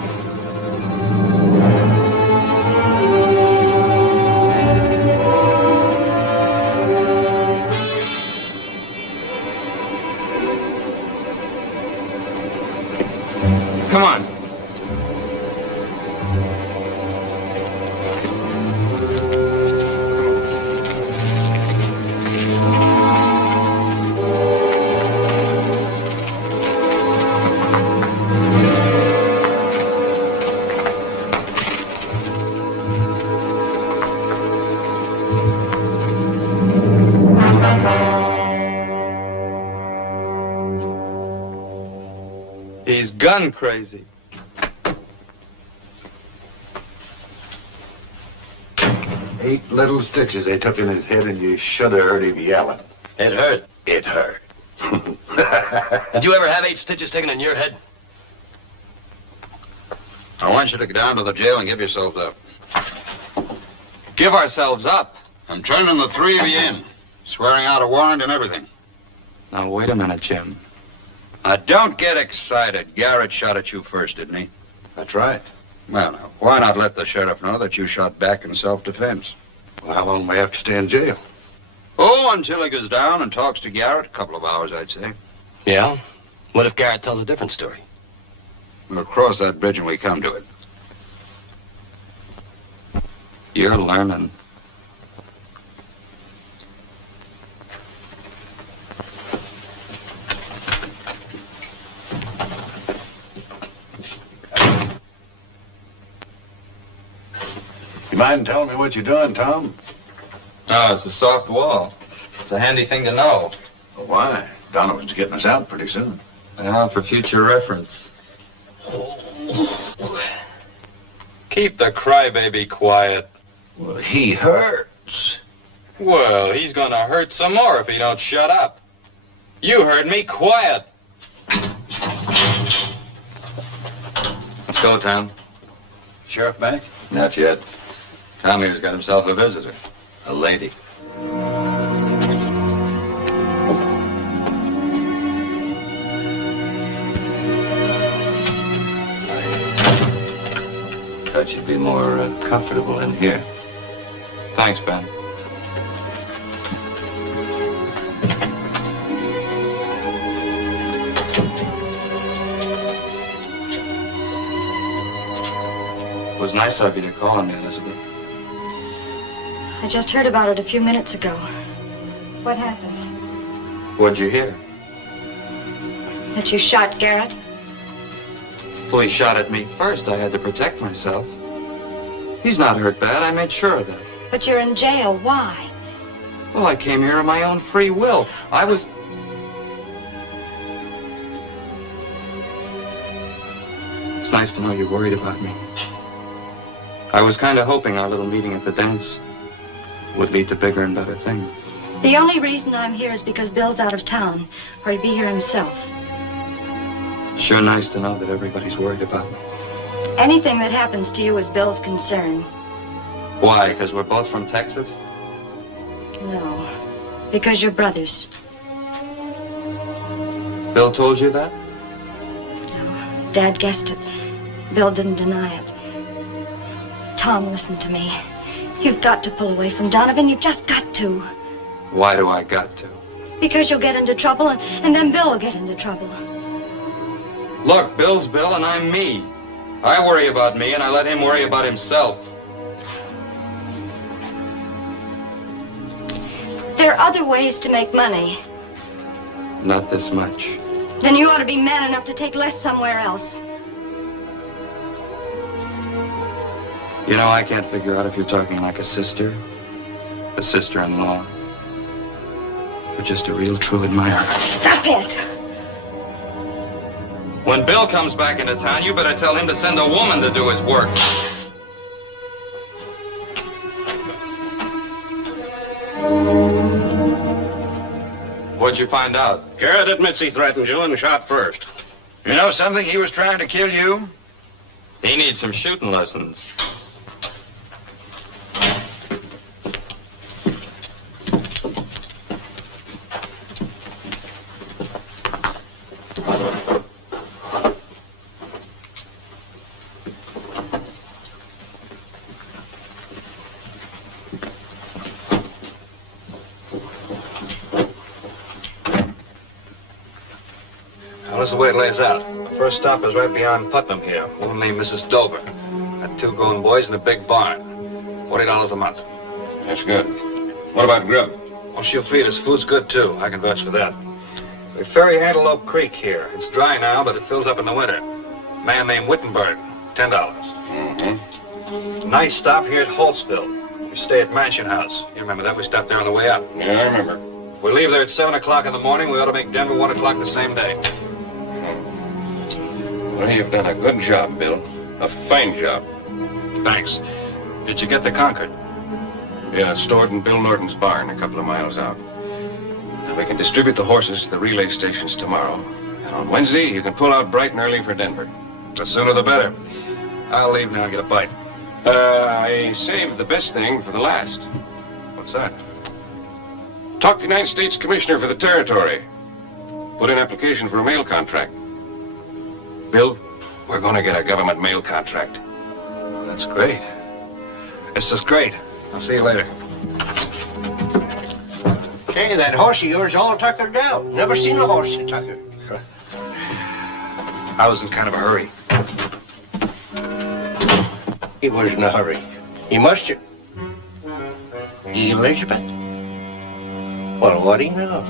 Come on. He's gun crazy. Eight little stitches they took in his head, and you should have heard him yelling. It hurt. It hurt. Did you ever have 8 stitches taken in your head? I want you to go down to the jail and give yourselves up. Give ourselves up? I'm turning the 3 of you in, swearing out a warrant and everything. Now, wait a minute, Jim. Now, don't get excited. Garrett shot at you first, didn't he? That's right. Well, now, why not let the sheriff know that you shot back in self-defense? Well, how long may I have to stay in jail? Oh, until he goes down and talks to Garrett. A couple of hours, I'd say. Yeah? What if Garrett tells a different story? We'll cross that bridge when we come to it. You're learning. You mind telling me what you're doing, Tom? Oh, it's a soft wall. It's a handy thing to know. Well, why? Donovan's getting us out pretty soon. Yeah, for future reference. Keep the crybaby quiet. Well, he hurts. Well, he's gonna hurt some more if he don't shut up. You heard me, quiet. Let's go, Tom. Sheriff back? Not yet. Tom here's got himself a visitor. A lady. Thought you'd be more comfortable in here. Thanks, Ben. It was nice of you to call on me, Elizabeth. I just heard about it a few minutes ago. What happened? What'd you hear? That you shot Garrett? Well, he shot at me first. I had to protect myself. He's not hurt bad. I made sure of that. But you're in jail. Why? Well, I came here of my own free will. I was... It's nice to know you're worried about me. I was kind of hoping our little meeting at the dance would lead to bigger and better things. The only reason I'm here is because Bill's out of town, or he'd be here himself. Sure nice to know that everybody's worried about me. Anything that happens to you is Bill's concern. Why? Because we're both from Texas? No, because you're brothers. Bill told you that? No, Dad guessed it. Bill didn't deny it. Tom, listen to me. You've got to pull away from Donovan. You've just got to. Why do I got to? Because you'll get into trouble, and then Bill will get into trouble. Look, Bill's Bill and I'm me. I worry about me, and I let him worry about himself. There are other ways to make money. Not this much. Then you ought to be man enough to take less somewhere else. You know, I can't figure out if you're talking like a sister, a sister-in-law, or just a real true admirer. Stop it! When Bill comes back into town, you better tell him to send a woman to do his work. What'd you find out? Garrett admits he threatened you and shot first. You know something? He was trying to kill you. He needs some shooting lessons. This is the way it lays out. The first stop is right beyond Putnam here. A woman named Mrs. Dover. Got 2 grown boys in a big barn. $40 a month. That's good. What about grub? Well, she'll feed us. Food's good, too. I can vouch for that. We ferry Antelope Creek here. It's dry now, but it fills up in the winter. Man named Wittenberg. $10. Mm-hmm. Night stop here at Holtzville. We stay at Mansion House. You remember that? We stopped there on the way up. Yeah, I remember. If we leave there at 7 o'clock in the morning, we ought to make Denver 1 o'clock the same day. Well, you've done a good job, Bill. A fine job. Thanks. Did you get the Concord? Yeah, it's stored in Bill Norton's barn a couple of miles out. And we can distribute the horses to the relay stations tomorrow. And on Wednesday, you can pull out bright and early for Denver. The sooner the better. I'll leave now and get a bite. I saved the best thing for the last. What's that? Talk to the United States Commissioner for the Territory. Put in application for a mail contract. Bill, we're going to get a government mail contract. That's great. This is great. I'll see you later. Say, that horse of yours all tuckered out. Never seen a horse so tuckered. I was in kind of a hurry. He was in a hurry. He must have. Elizabeth? Well, what do you know?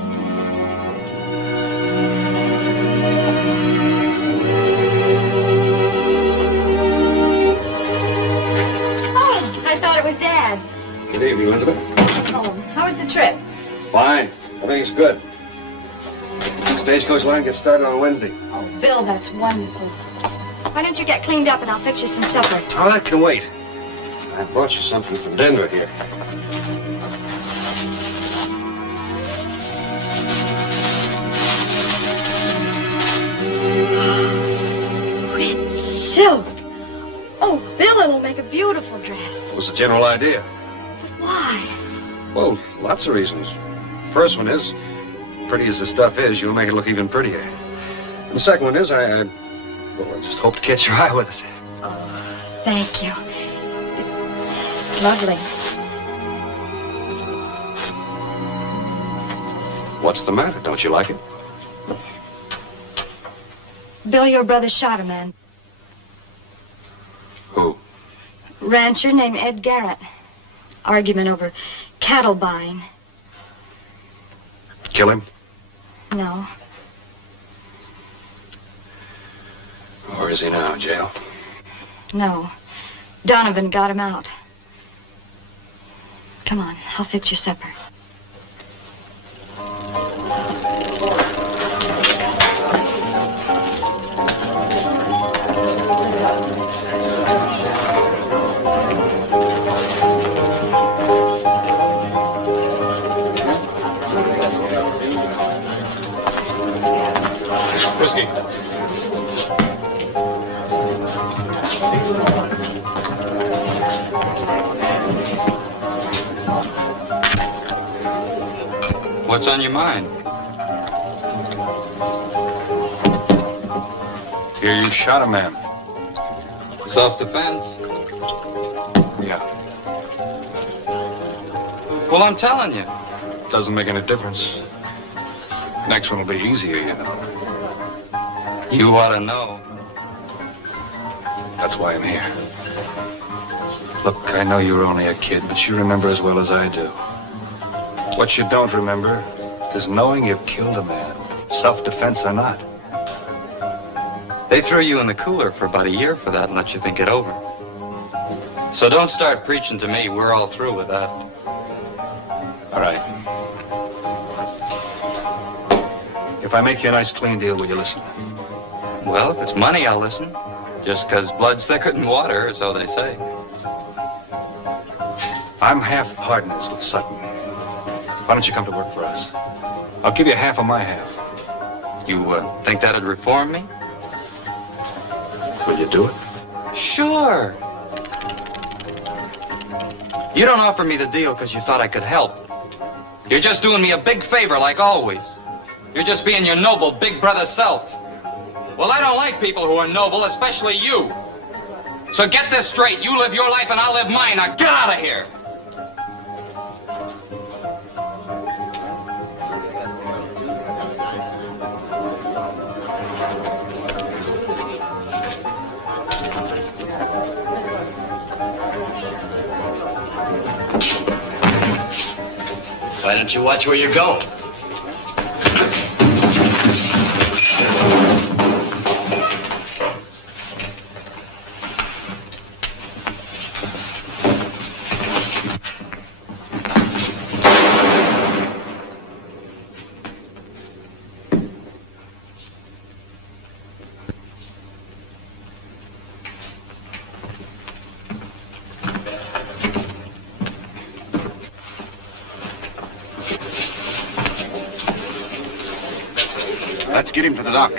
Oh, I thought it was Dad. Good evening, Elizabeth. Oh, how was the trip? Fine. Everything's good. Stagecoach line gets started on Wednesday. Oh, Bill, that's wonderful. Why don't you get cleaned up and I'll fix you some supper? Oh, that can wait. I brought you something from Denver here. Red silk. Oh, Bill, it'll make a beautiful dress. What was the general idea? But why? Well, lots of reasons. First one is, pretty as the stuff is, you'll make it look even prettier. And the second one is, I just hope to catch your eye with it. Oh, thank you. It's lovely. What's the matter? Don't you like it? Bill, your brother shot a man. Who? Rancher named Ed Garrett. Argument over cattle buying. Kill him? No. Where is he now? Jail? No. Donovan got him out. Come on, I'll fix your supper. Whiskey. What's on your mind? Here you shot a man. Self-defense. Yeah. Well, I'm telling you. Doesn't make any difference. Next one will be easier, you know. You ought to know. That's why I'm here. Look, I know you were only a kid, but you remember as well as I do. What you don't remember is knowing you've killed a man, self-defense or not. They threw you in the cooler for about a year for that and let you think it over. So don't start preaching to me. We're all through with that. All right. If I make you a nice clean deal, will you listen? Well, if it's money, I'll listen. Just 'cause blood's thicker than water, so they say. I'm half partners with Sutton. Why don't you come to work for us? I'll give you half of my half. You think that'd reform me? Will you do it? Sure. You don't offer me the deal because you thought I could help. You're just doing me a big favor like always. You're just being your noble big brother self. Well, I don't like people who are noble, especially you. So get this straight. You live your life and I'll live mine. Now get out of here. Why don't you watch where you're going? Let's get him to the dock.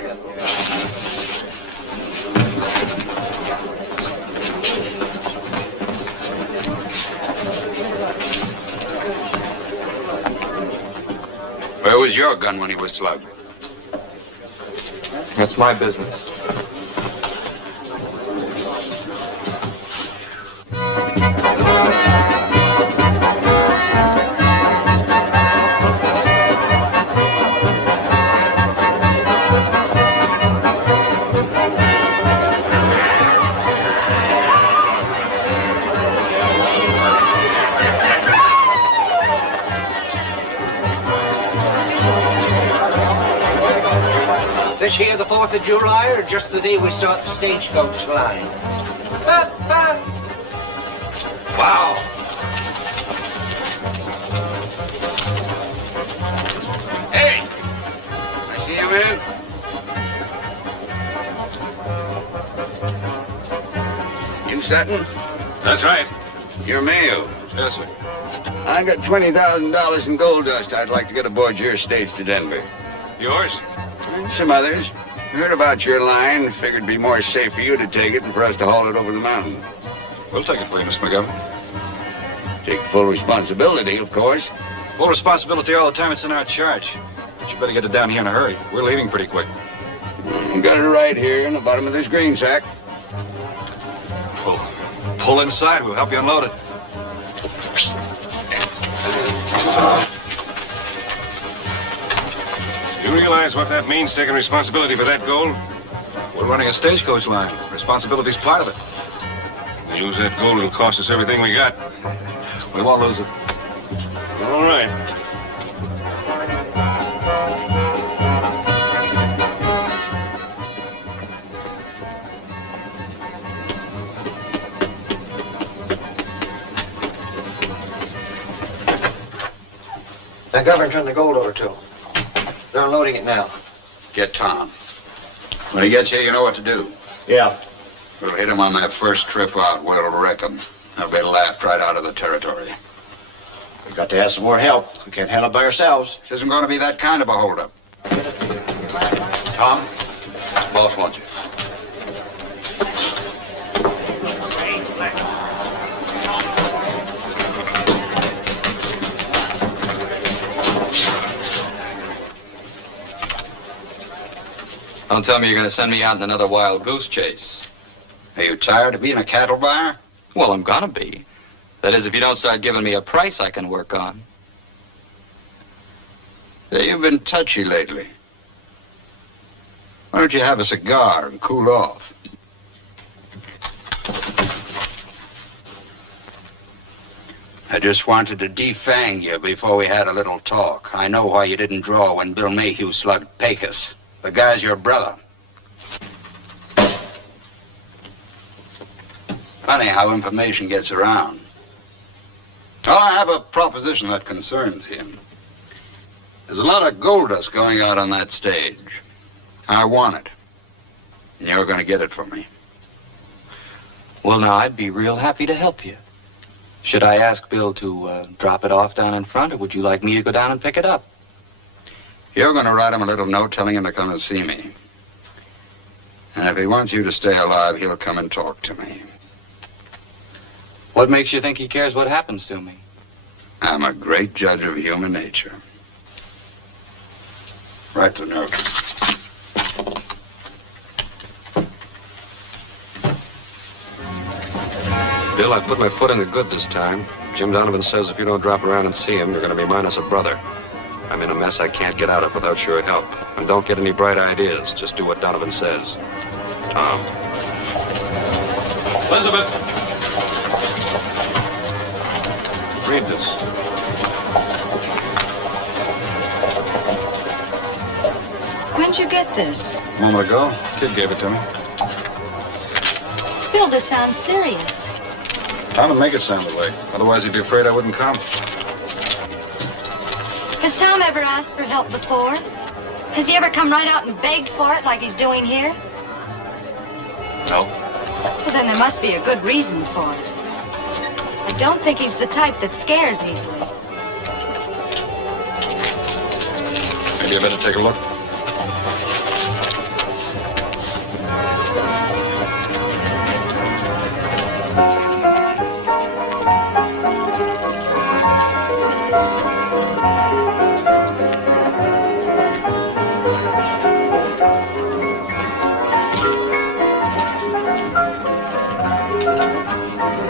Where was your gun when he was slugged? That's my business. This here the 4th of July, or just the day we start the stagecoach line? Wow. Hey! I see you, man. You Sutton? That's right. You're Mayo. Yes, sir. I got $20,000 in gold dust I'd like to get aboard your stage to Denver. Yours? And some others. Heard about your line. Figured it'd be more safe for you to take it than for us to haul it over the mountain. We'll take it for you, Mr. McGovern. Take full responsibility, of course. Full responsibility all the time it's in our charge. But you better get it down here in a hurry. We're leaving pretty quick. Got it right here in the bottom of this green sack. Pull inside. We'll help you unload it. You realize what that means, taking responsibility for that gold? We're running a stagecoach line. Responsibility's part of it. We lose that gold, it'll cost us everything we got. We won't lose it. All right. The governor turned the gold over to him. They're unloading it now. Get Tom. When he gets here, you know what to do. Yeah. We'll hit him on that first trip out where it'll wreck him. They'll be laughed right out of the territory. We've got to have some more help. We can't handle it by ourselves. This isn't going to be that kind of a holdup. Tom? Boss wants you. Don't tell me you're going to send me out in another wild goose chase. Are you tired of being a cattle buyer? Well, I'm gonna be. That is, if you don't start giving me a price I can work on. Say, you've been touchy lately. Why don't you have a cigar and cool off? I just wanted to defang you before we had a little talk. I know why you didn't draw when Bill Mayhew slugged Pecos. The guy's your brother. Funny how information gets around. Well, I have a proposition that concerns him. There's a lot of gold dust going out on that stage. I want it. And you're going to get it for me. Well, now, I'd be real happy to help you. Should I ask Bill to drop it off down in front, or would you like me to go down and pick it up? You're going to write him a little note telling him to come and see me. And if he wants you to stay alive, he'll come and talk to me. What makes you think he cares what happens to me? I'm a great judge of human nature. Write the note. Bill, I've put my foot in the good this time. Jim Donovan says if you don't drop around and see him, you're going to be minus a brother. I'm in a mess I can't get out of without your help. And don't get any bright ideas. Just do what Donovan says. Tom. Elizabeth! Read this. When'd you get this? A moment ago, Kid gave it to me. Bill, this sounds serious. Tom would make it sound that way. Otherwise, he'd be afraid I wouldn't come. Has Tom ever asked for help before? Has he ever come right out and begged for it like he's doing here? No. Well, then there must be a good reason for it. I don't think he's the type that scares easily. Maybe I better take a look.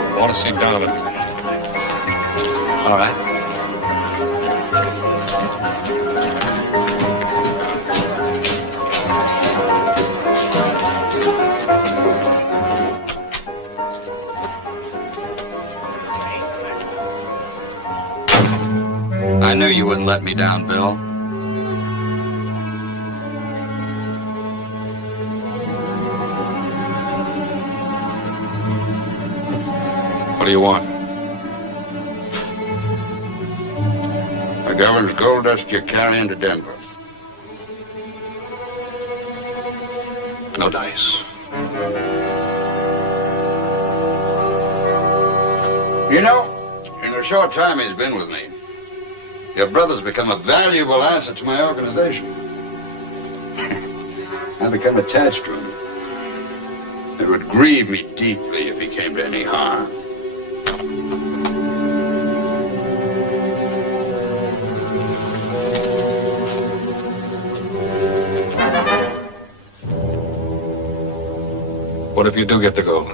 I want to see Donovan. All right. I knew you wouldn't let me down, Bill. What do you want? The governor's gold dust you're carrying to Denver. No dice. You know, in the short time he's been with me, your brother's become a valuable asset to my organization. I've become attached to him. It would grieve me deeply if he came to any harm. What if you do get the gold?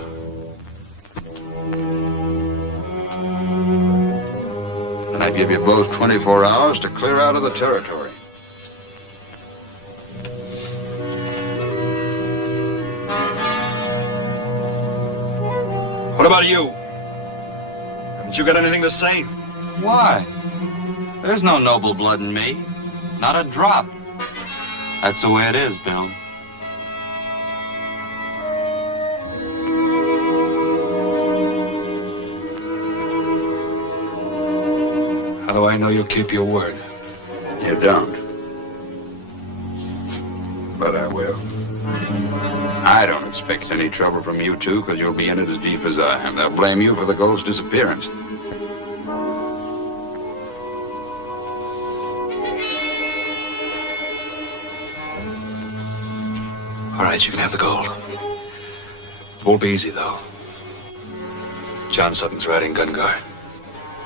And I give you both 24 hours to clear out of the territory. What about you? Haven't you got anything to say? Why? There's no noble blood in me. Not a drop. That's the way it is, Bill. How do I know you'll keep your word? You don't. But I will. I don't expect any trouble from you two, because you'll be in it as deep as I am. They'll blame you for the gold's disappearance. All right, you can have the gold. It won't be easy, though. John Sutton's riding gun guard.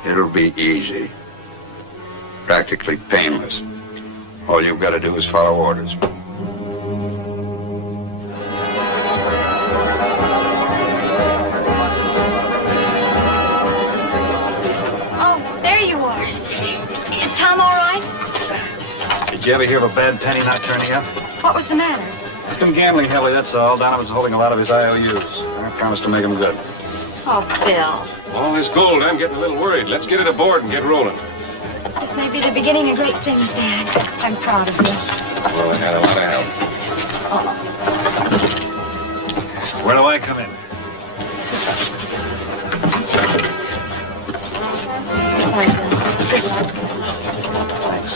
It'll be easy. Practically painless. All you've got to do is follow orders. you ever hear of a bad penny not turning up? What was the matter? He's been gambling heavily, that's all. Donovan's holding a lot of his IOUs. I promised to make him good. Oh, Bill. All this gold, I'm getting a little worried. Let's get it aboard and get rolling. This may be the beginning of great things, Dad. I'm proud of you. Well, I got a lot of help. Where do I come in? All right, Bill. Good luck. Thanks.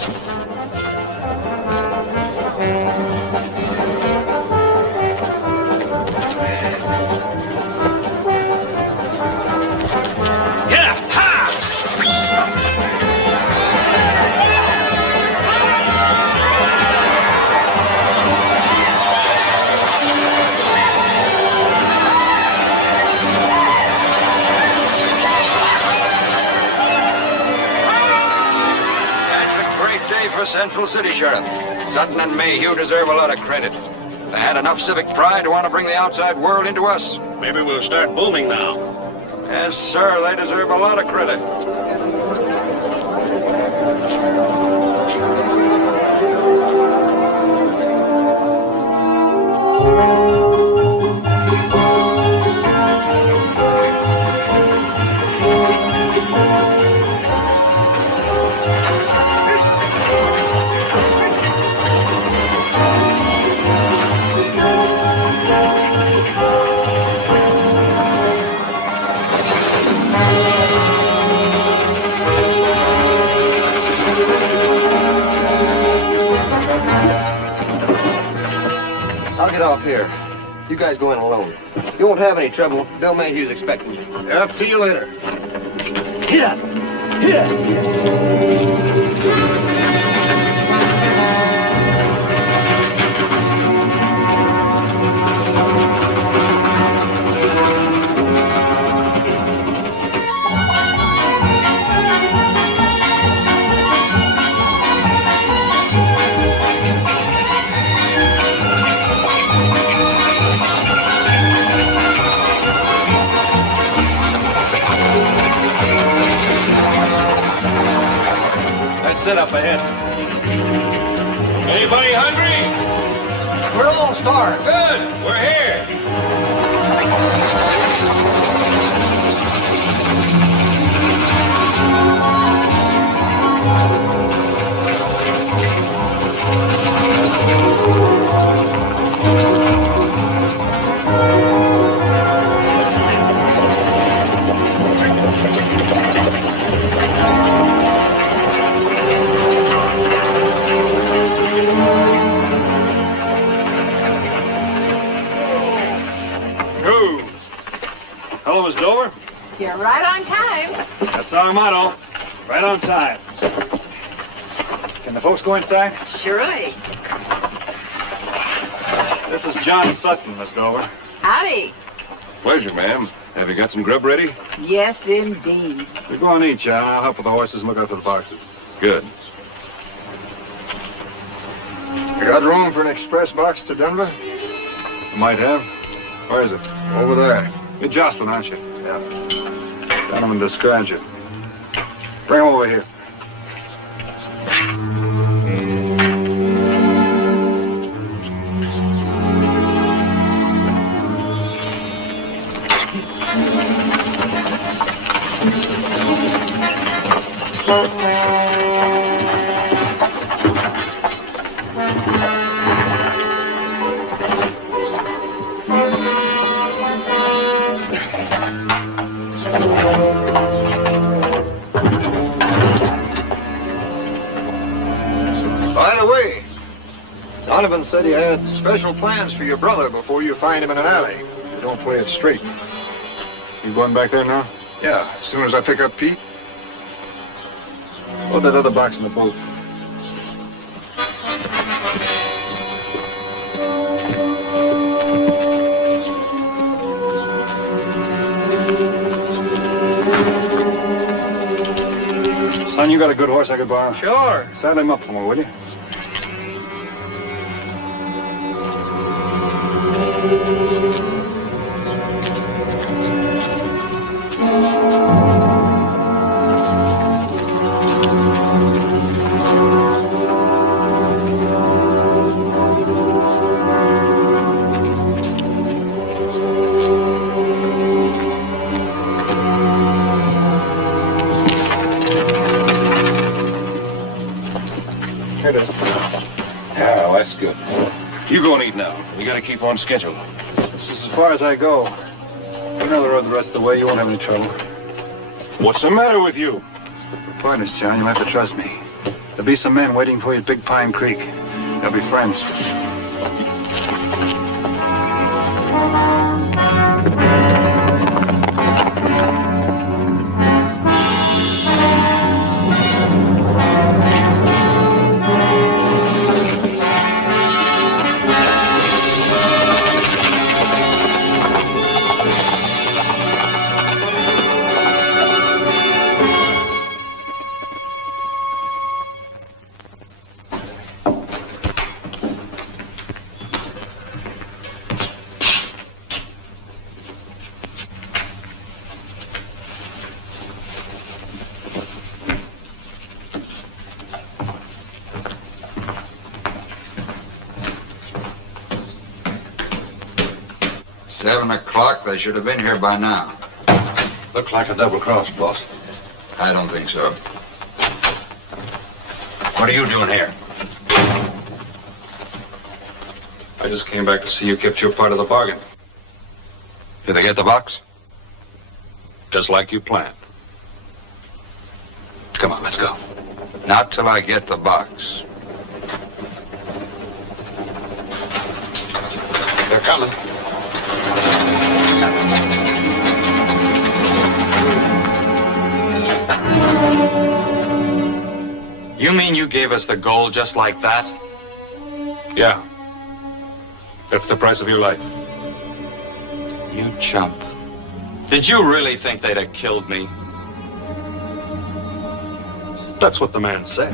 For Central City, Sheriff. Sutton and Mayhew deserve a lot of credit. They had enough civic pride to want to bring the outside world into us. Maybe we'll start booming now. Yes, sir, they deserve a lot of credit. I'll get off here. You guys go in alone. You won't have any trouble. Bill Mayhew's expecting you. Yep, see you later. Here! Here! Sit up ahead. Anybody hungry? We're all starved. Good. We're here. Hello, Miss Dover. You're right on time. That's our motto. Right on time. Can the folks go inside? Surely. This is John Sutton, Miss Dover. Howdy. Pleasure, ma'am. Have you got some grub ready? Yes, indeed. You go on, eat, John. I'll help with the horses and look after the boxes. Good. You got room for an express box to Denver? Might have. Where is it? Over there. You're Jocelyn, aren't you? Yeah. Donovan described you. Bring him over here. By the way, Donovan said he had special plans for your brother before you find him in an alley. If you don't play it straight. You going back there now? Yeah, as soon as I pick up Pete. Load that other box in the boat. Son, you got a good horse I could borrow? Sure. Saddle him up for me, will you? here to... Yeah, well, that's good. You go and eat now. We gotta keep on schedule. This is as far as I go. You know the road the rest of the way. You won't have any trouble. What's the matter with you? We're partners, John. You'll have to trust me. There'll be some men waiting for you at Big Pine Creek. They'll be friends. They should have been here by now. Looked like a double cross, boss. I don't think so. What are you doing here? I just came back to see you kept your part of the bargain. Did they get the box? Just like you planned. Come on, let's go. Not till I get the box. They're coming. You mean you gave us the gold just like that? Yeah. That's the price of your life. You chump. Did you really think they'd have killed me? That's what the man said.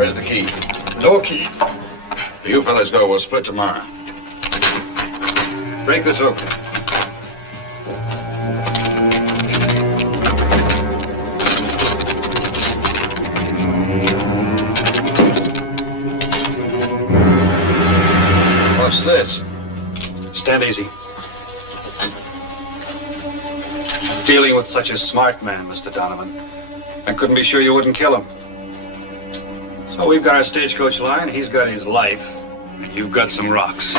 Where's the key? No key. You fellas go. We'll split tomorrow. Break this open. What's this? Stand easy. Dealing with such a smart man, Mr. Donovan. I couldn't be sure you wouldn't kill him. So we've got our stagecoach line, he's got his life, and you've got some rocks.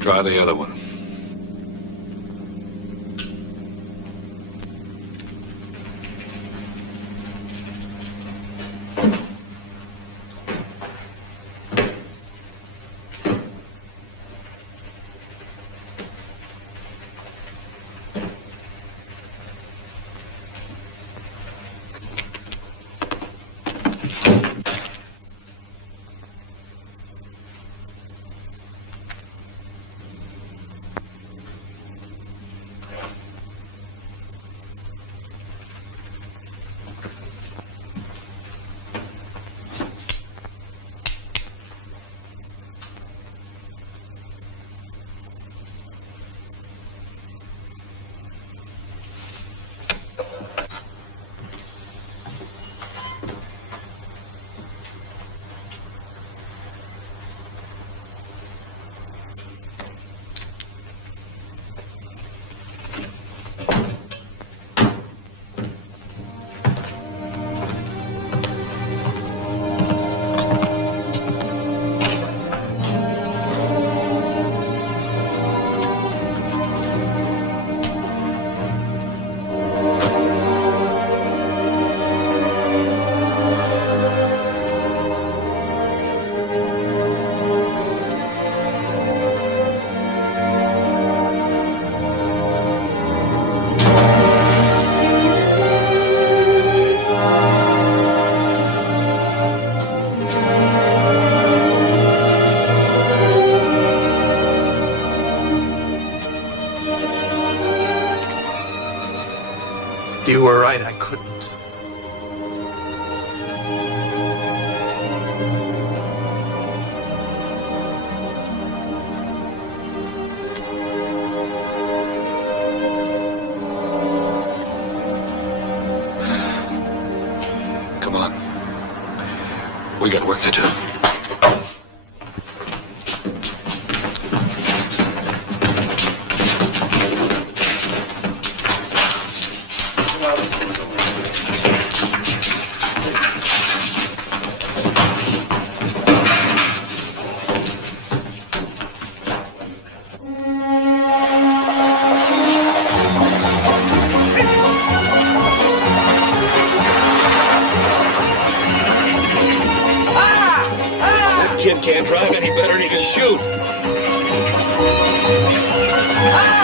Try the other one. You were right, I couldn't. Come on. We got work to do. Kid can't drive any better than he can shoot. Ah!